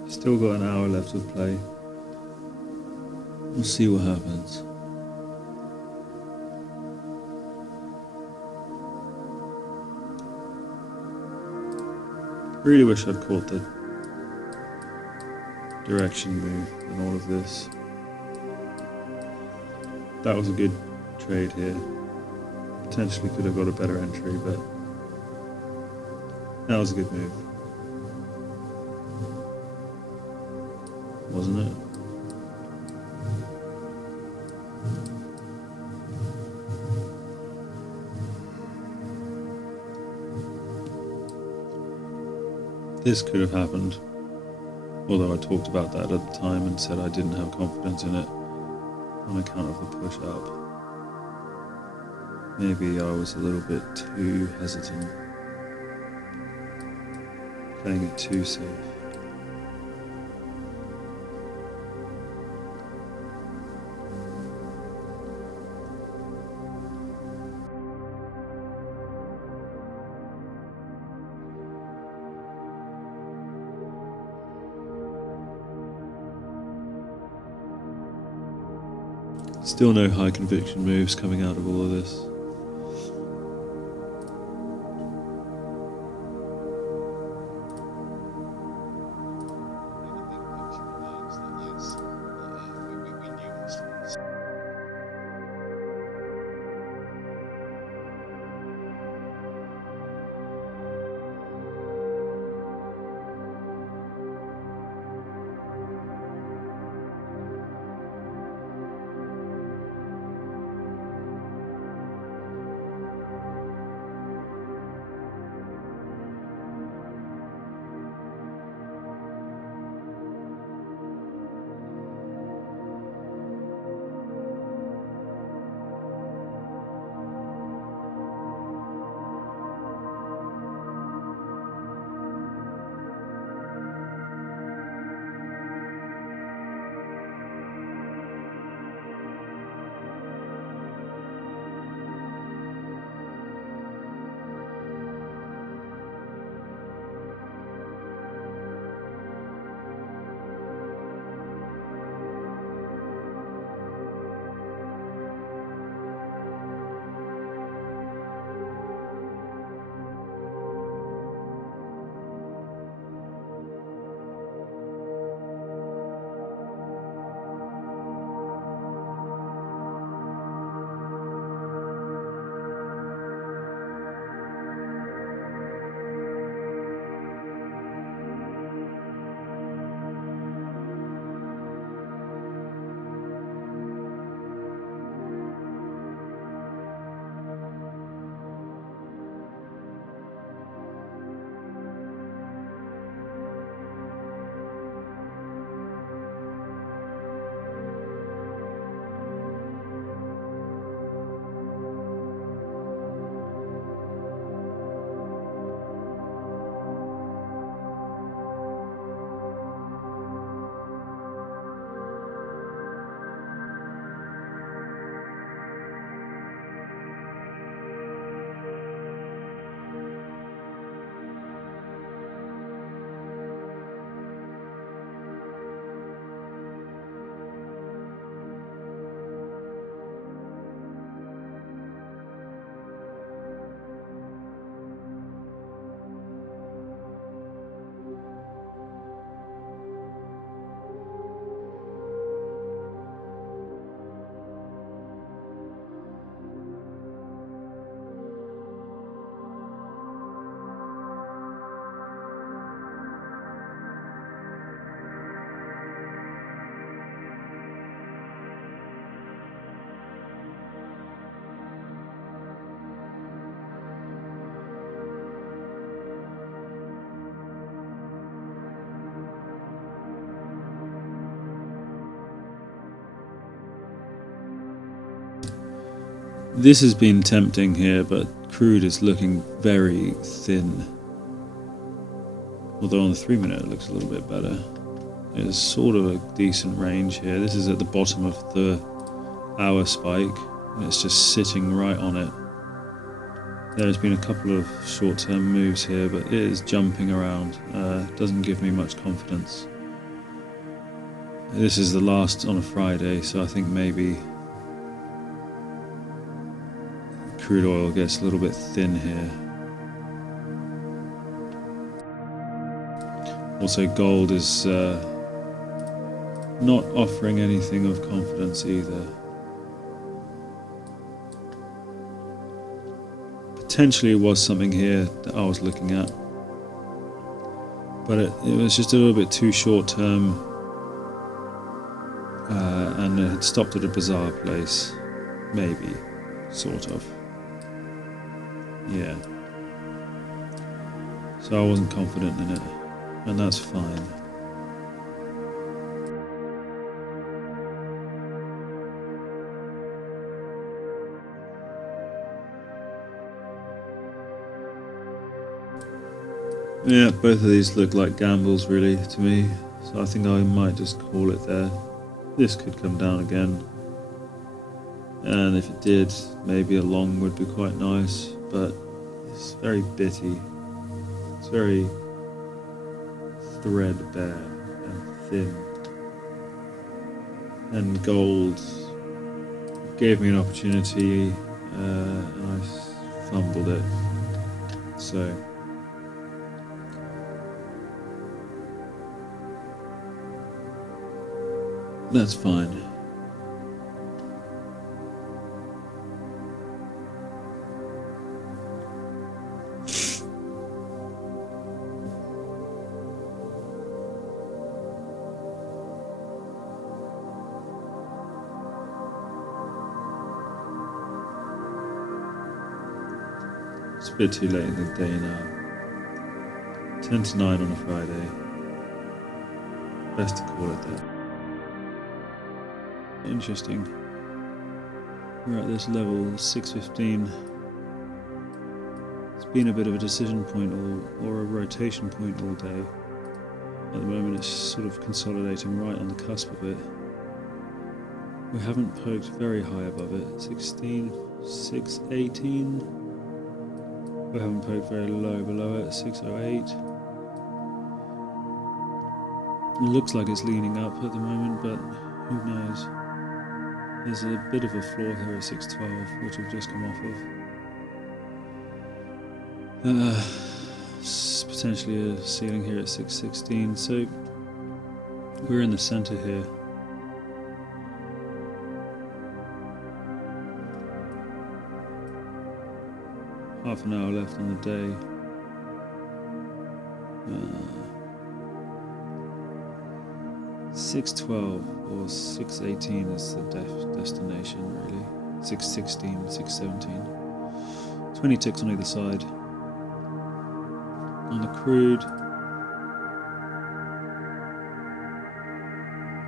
Still got an hour left of play. We'll see what happens. Really wish I'd caught the direction move in all of this. That was a good trade here. Potentially could have got a better entry, but that was a good move. Wasn't it? This could have happened, although I talked about that at the time and said I didn't have confidence in it on account of the push up. Maybe I was a little bit too hesitant, playing it too safe. Still no high conviction moves coming out of all of this. This has been tempting here, but crude is looking very thin. Although on the 3 minute it looks a little bit better. It's sort of a decent range here. This is at the bottom of the hour spike, and it's just sitting right on it. There's been a couple of short-term moves here, but it is jumping around. Doesn't give me much confidence. This is the last on a Friday, so I think maybe crude oil gets a little bit thin here. Also, gold is not offering anything of confidence either. Potentially was something here that I was looking at, but it was just a little bit too short term, and it had stopped at a bizarre place, maybe, sort of. Yeah. So I wasn't confident in it, and that's fine. Yeah, both of these look like gambles really to me, so I think I might just call it there. This could come down again, and if it did, maybe a long would be quite nice, but it's very bitty. It's very threadbare and thin. And gold gave me an opportunity, and I fumbled it. So that's fine. It's a bit too late in the day now. 10 to 9 on a Friday. Best to call it that. Interesting. We're at this level, 6:15. It's been a bit of a decision point or a rotation point all day. At the moment it's sort of consolidating right on the cusp of it. We haven't poked very high above it. 16, 618. We haven't poked very low below it, 608. It looks like it's leaning up at the moment, but who knows? There's a bit of a floor here at 612, which we've just come off of. Potentially a ceiling here at 616, so we're in the center here. Half an hour left on the day. 612 or 618 is the destination, really. 616, 617. 20 ticks on either side. On the crude,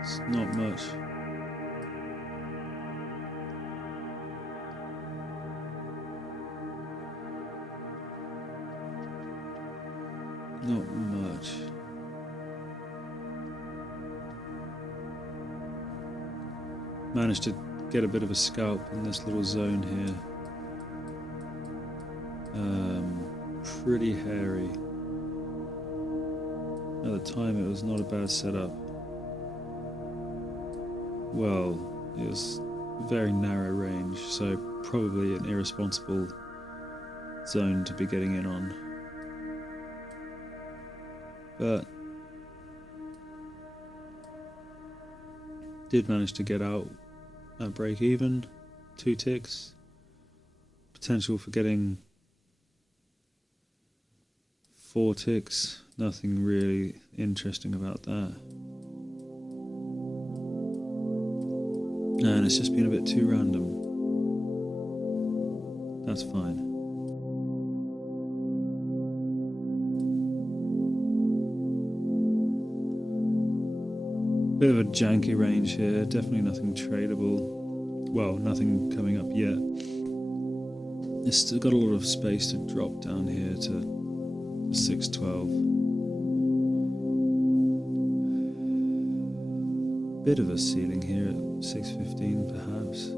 it's not much. Not much. Managed to get a bit of a scalp in this little zone here. Pretty hairy. At the time it was not a bad setup. Well, it was a very narrow range, so probably an irresponsible zone to be getting in on. But did manage to get out at break even, 2 ticks. Potential for getting 4 ticks, nothing really interesting about that. And it's just been a bit too random. That's fine. Bit of a janky range here, definitely nothing tradable. Well, nothing coming up yet. It's still got a lot of space to drop down here to 612. Bit of a ceiling here at 615 perhaps.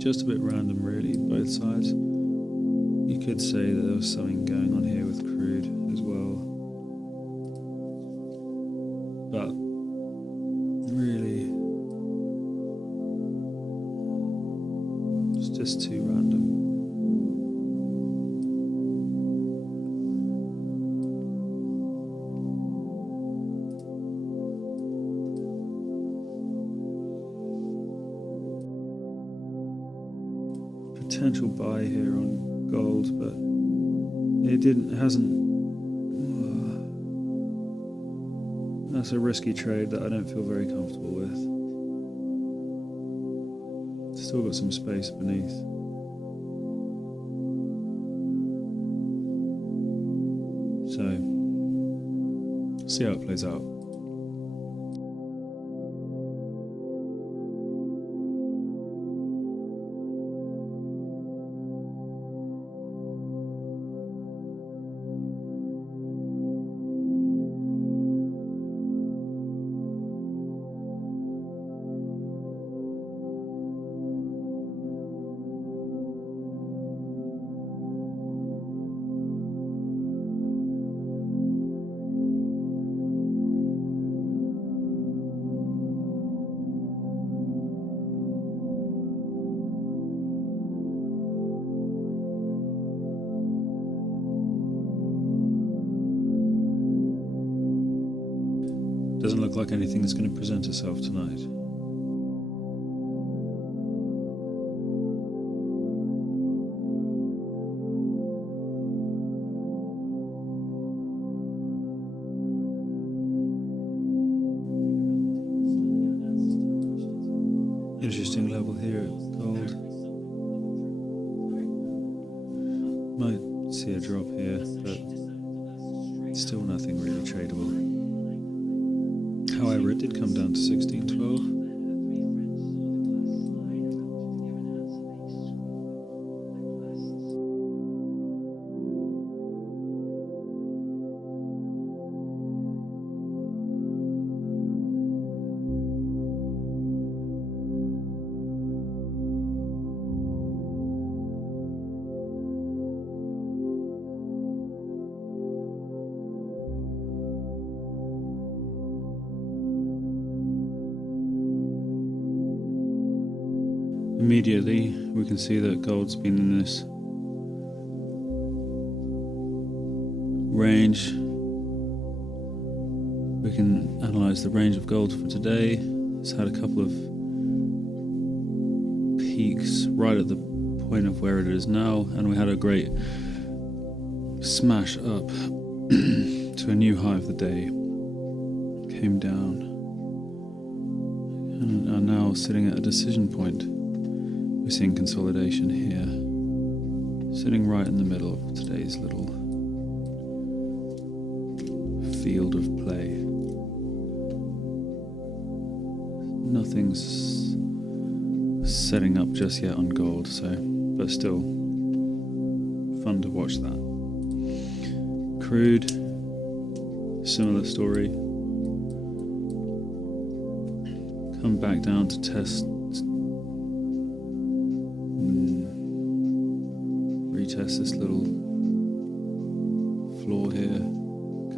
Just a bit random really, both sides. You could say that there was something going on here with crude as well. But really, It's just too random. Potential buy here on gold, but it hasn't. That's a risky trade that I don't feel very comfortable with. Still got some space beneath. So, see how it plays out. Doesn't look like anything's going to present itself tonight. Interesting level here at gold. Might see a drop here, but still nothing really tradable. However, it did come down to 1612. Immediately, we can see that gold's been in this range. We can analyze the range of gold for today. It's had a couple of peaks right at the point of where it is now, and we had a great smash up to a new high of the day. Came down and are now sitting at a decision point. We're seeing consolidation here, sitting right in the middle of today's little field of play. Nothing's setting up just yet on gold, but still fun to watch that. Crude, similar story. Come back down to test. Retest this little floor here,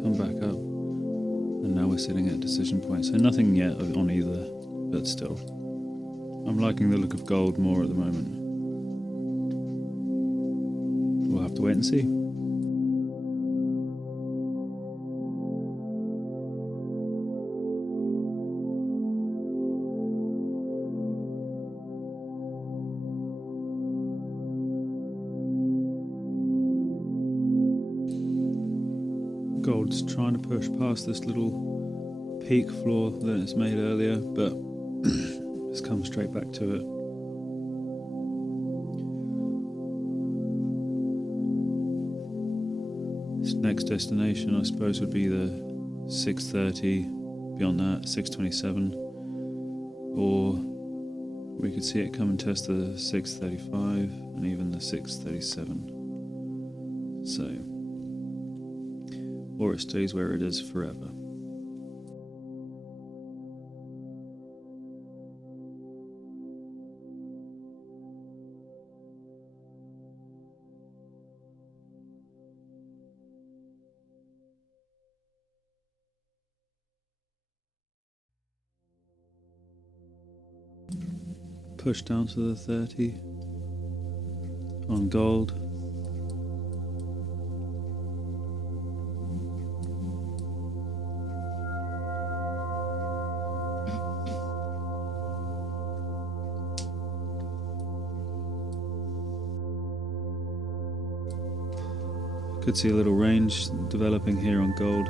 come back up, and now we're sitting at decision point. So nothing yet on either, but still. I'm liking the look of gold more at the moment. We'll have to wait and see. Gold's trying to push past this little peak floor that it's made earlier, but it's come straight back to it. Its next destination, I suppose, would be the 630, beyond that, 627, or we could see it come and test the 635 and even the 637. So, or it stays where it is forever. Push down to the 30. on gold. Could see a little range developing here on gold,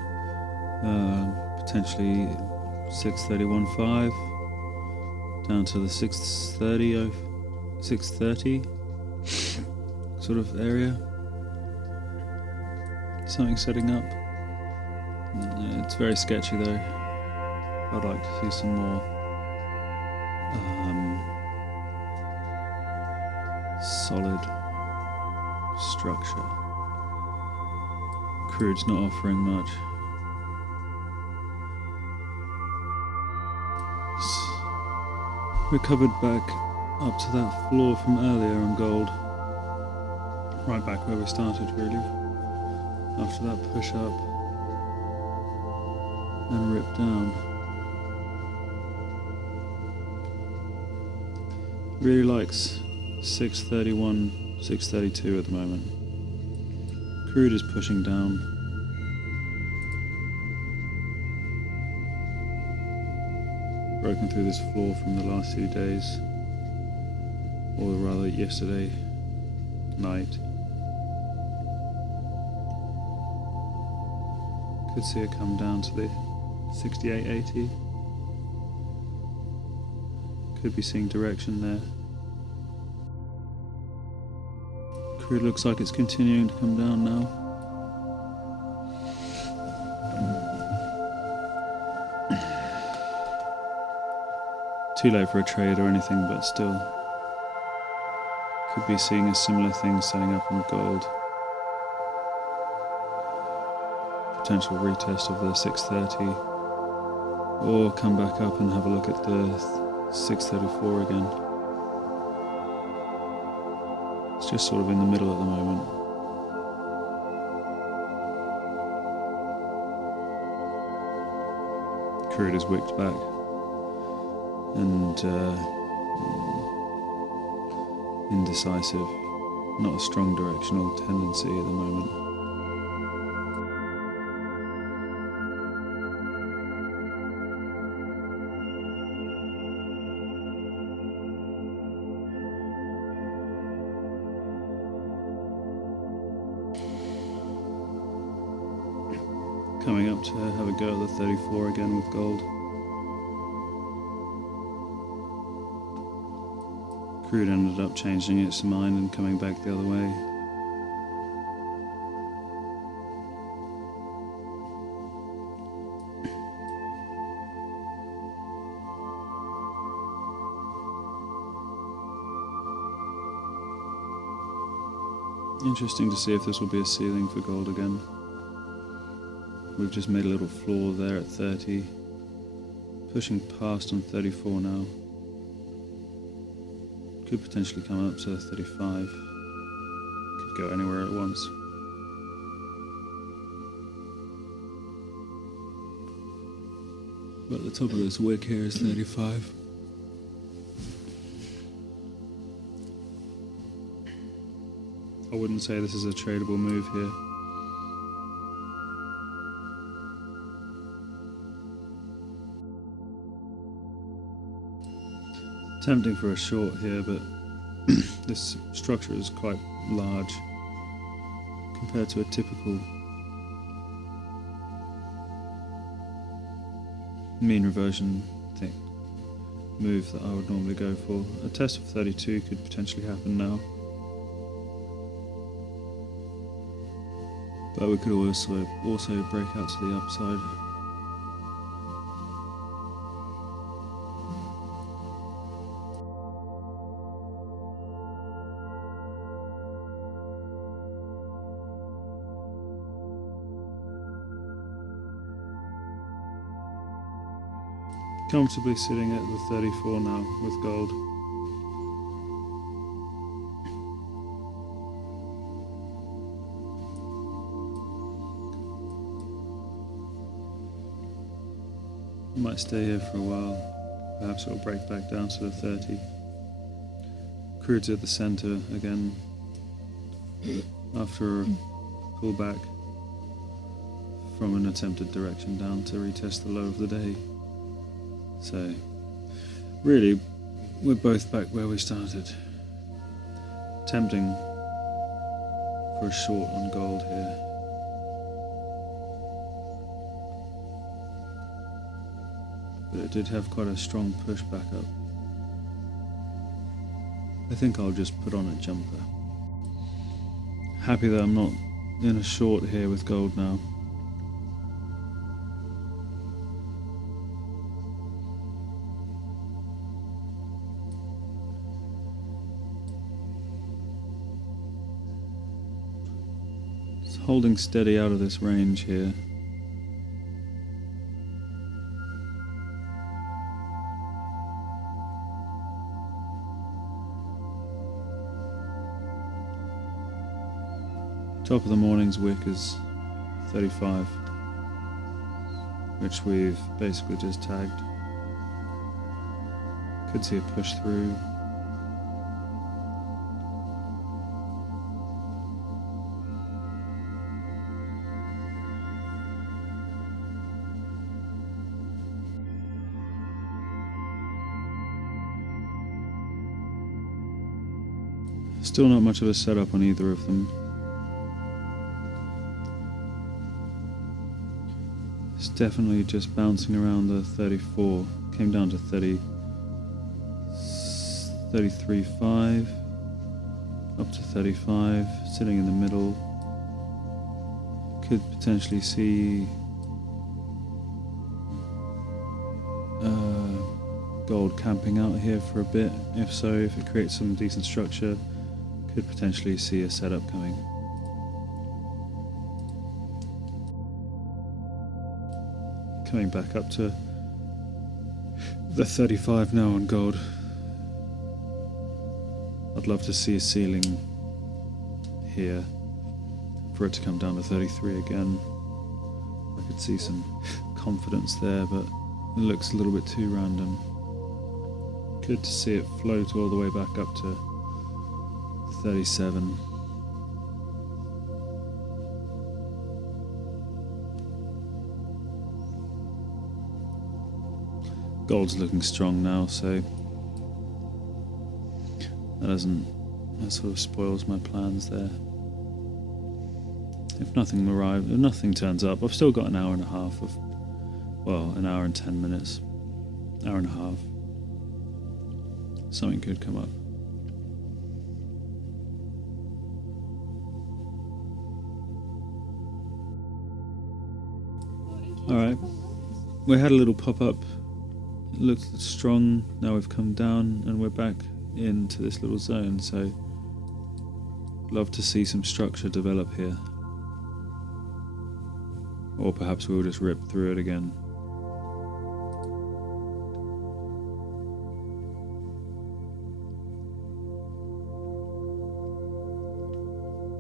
potentially 631.5 down to the 630 sort of area. Something setting up. It's very sketchy though. I'd like to see some more solid structure. Crude's not offering much. Recovered back up to that floor from earlier on gold. Right back where we started really. After that push up and rip down. Really likes 631, 632 at the moment. Crude is pushing down. Broken through this floor from the last few days, or rather yesterday night. Could see it come down to the 68.80. Could be seeing direction there. Crude looks like it's continuing to come down now. Too late for a trade or anything, but still could be seeing a similar thing setting up in gold. Potential retest of the 630, or come back up and have a look at the 634 again. It's just sort of in the middle at the moment. Crude is wicked back and indecisive, not a strong directional tendency at the moment. Coming up to have a go at the 34 again with gold. Crude ended up changing its mind and coming back the other way. Interesting to see if this will be a ceiling for gold again. We've just made a little floor there at 30, pushing past on 34 now. Could potentially come up to 35. Could go anywhere at once. But the top of this wick here is 35. I wouldn't say this is a tradable move here. Tempting for a short here, but this structure is quite large compared to a typical mean reversion thing move that I would normally go for. A test of 32 could potentially happen now, but we could also break out to the upside. Comfortably sitting at the 34 now with gold. Might stay here for a while. Perhaps it'll break back down to the 30. Crude's at the center again, after a pullback from an attempted direction down to retest the low of the day. So really, we're both back where we started. Tempting for a short on gold here. But it did have quite a strong push back up. I think I'll just put on a jumper. Happy that I'm not in a short here with gold now. It's holding steady out of this range here. Top of the morning's wick is 35, which we've basically just tagged. Could see a push through. Still not much of a setup on either of them. It's definitely just bouncing around the 34. Came down to 30, 33.5, up to 35, sitting in the middle. Could potentially see gold camping out here for a bit. If so, if it creates some decent structure, could potentially see a setup coming. Coming back up to the 35 now on gold. I'd love to see a ceiling here for it to come down to 33 again. I could see some confidence there, but it looks a little bit too random. Good to see it float all the way back up to 37. Gold's looking strong now, so that sort of spoils my plans there. If nothing turns up, I've still got an hour and a half of, well, an hour and 10 minutes, hour and a half. Something could come up. Alright, we had a little pop-up. It looked strong. Now we've come down and we're back into this little zone, so love to see some structure develop here. Or perhaps we'll just rip through it again.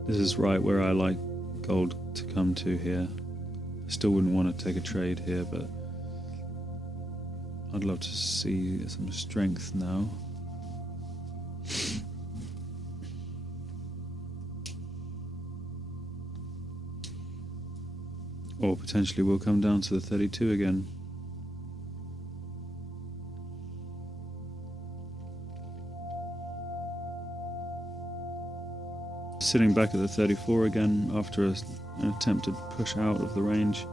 This is right where I like gold to come to here. I still wouldn't want to take a trade here, but I'd love to see some strength now. Or potentially we'll come down to the 32 again. Sitting back at the 34 again after an attempted push out of the range.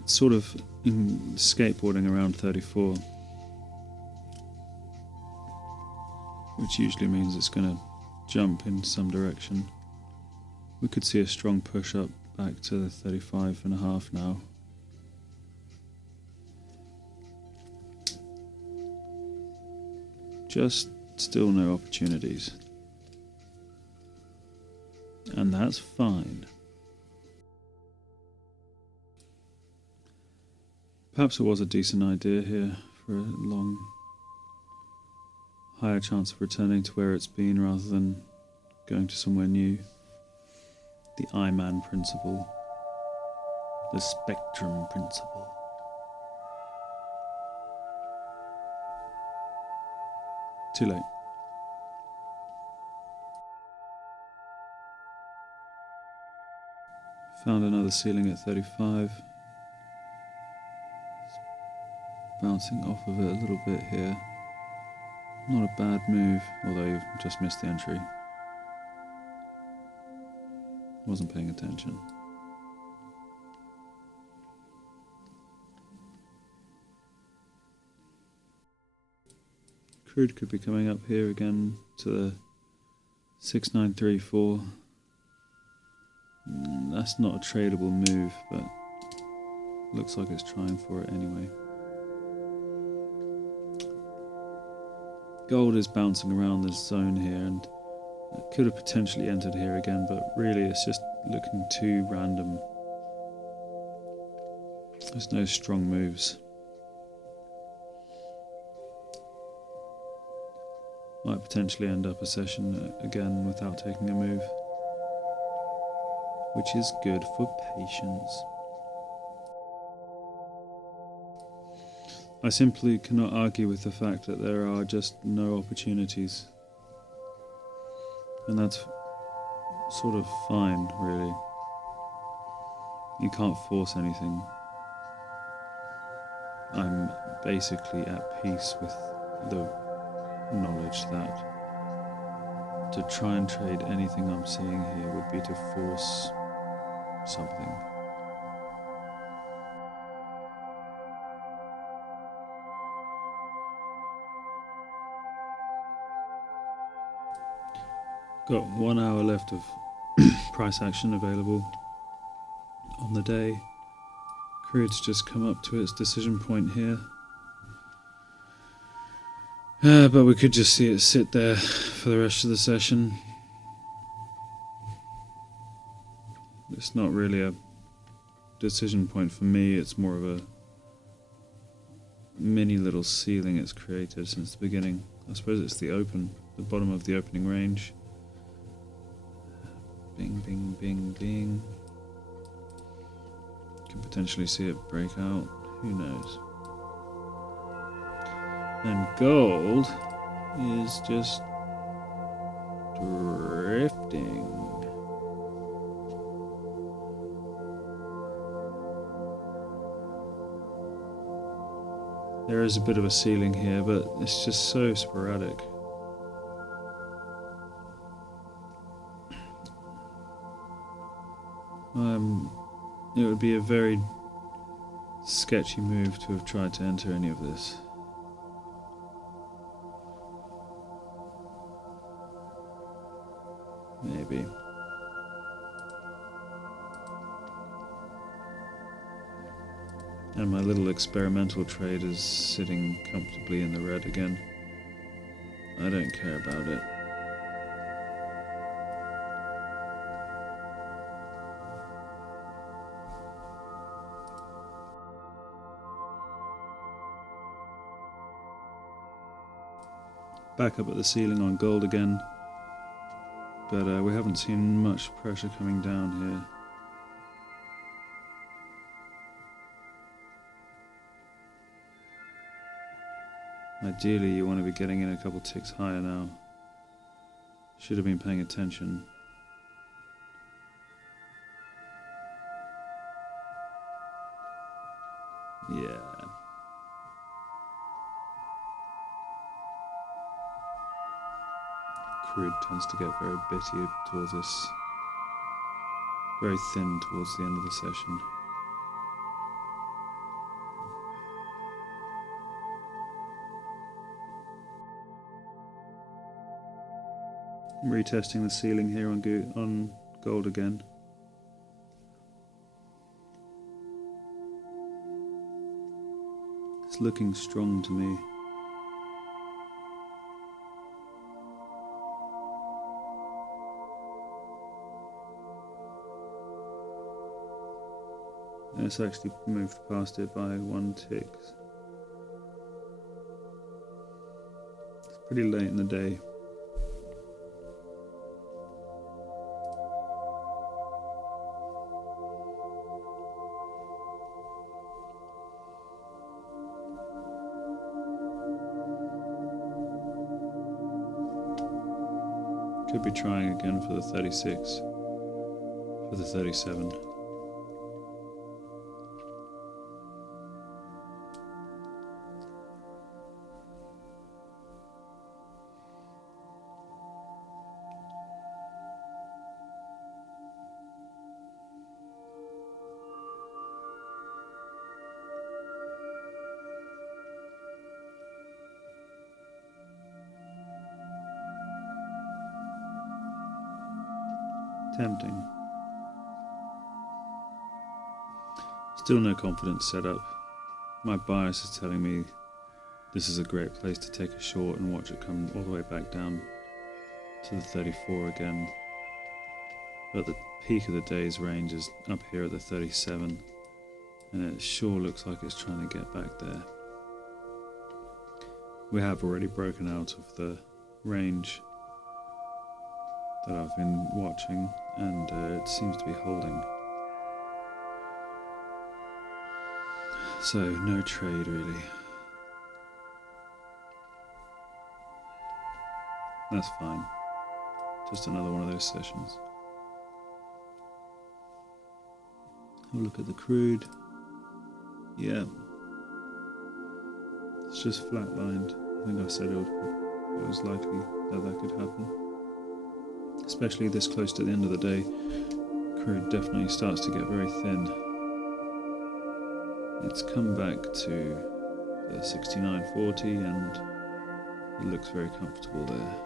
It's sort of skateboarding around 34, which usually means it's going to jump in some direction. We could see a strong push up back to the 35.5 now. Just still no opportunities. And that's fine. Perhaps it was a decent idea here for a long, higher chance of returning to where it's been rather than going to somewhere new. The I-Man principle. The spectrum principle. Too late. Found another ceiling at 35. Bouncing off of it a little bit here. Not a bad move, although you've just missed the entry. Wasn't paying attention. Crude could be coming up here again to the 6934. That's not a tradable move, but looks like it's trying for it anyway. Gold is bouncing around this zone here and it could have potentially entered here again, but really it's just looking too random. There's no strong moves. Might potentially end up a session again without taking a move, which is good for patience. I simply cannot argue with the fact that there are just no opportunities. And that's sort of fine, really. You can't force anything. I'm basically at peace with the knowledge that to try and trade anything I'm seeing here would be to force something. Got 1 hour left of price action available on the day. Crude's just come up to its decision point here. But we could just see it sit there for the rest of the session. It's not really a decision point for me, it's more of a mini little ceiling it's created since the beginning. I suppose it's the bottom of the opening range. Bing, bing, bing, bing. Could potentially see it break out, who knows. And gold is just drifting. There is a bit of a ceiling here, but it's just so sporadic. It would be a very sketchy move to have tried to enter any of this. Maybe. And my little experimental trade is sitting comfortably in the red again. I don't care about it. Back up at the ceiling on gold again, but we haven't seen much pressure coming down here. Ideally you want to be getting in a couple ticks higher now. Should have been paying attention. Yeah. Crude tends to get very bitty towards this, very thin towards the end of the session. I'm retesting the ceiling here on gold again. It's looking strong to me. And it's actually moved past it by 1 tick. It's pretty late in the day. Could be trying again for the 36, for the 37. Tempting. Still no confidence set up. My bias is telling me this is a great place to take a short and watch it come all the way back down to the 34 again. But the peak of the day's range is up here at the 37, and it sure looks like it's trying to get back there. We have already broken out of the range that I've been watching, and it seems to be holding. So no trade really. That's fine. Just another one of those sessions. Have a look at the crude. Yeah. It's just flatlined. I think I said it was likely that could happen. Especially this close to the end of the day, crude definitely starts to get very thin. It's come back to the 69.40 and it looks very comfortable there.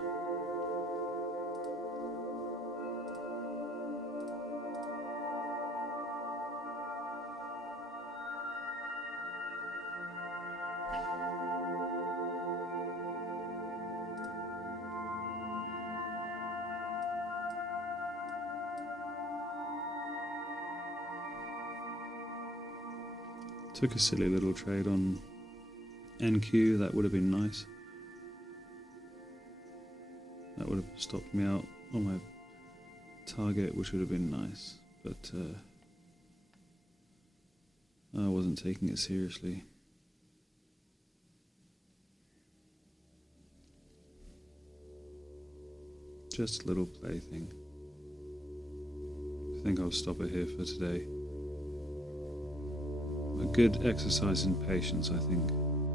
Took a silly little trade on NQ, that would have been nice. That would have stopped me out on my target, which would have been nice, but I wasn't taking it seriously. Just a little plaything. I think I'll stop it here for today. A good exercise in patience, I think.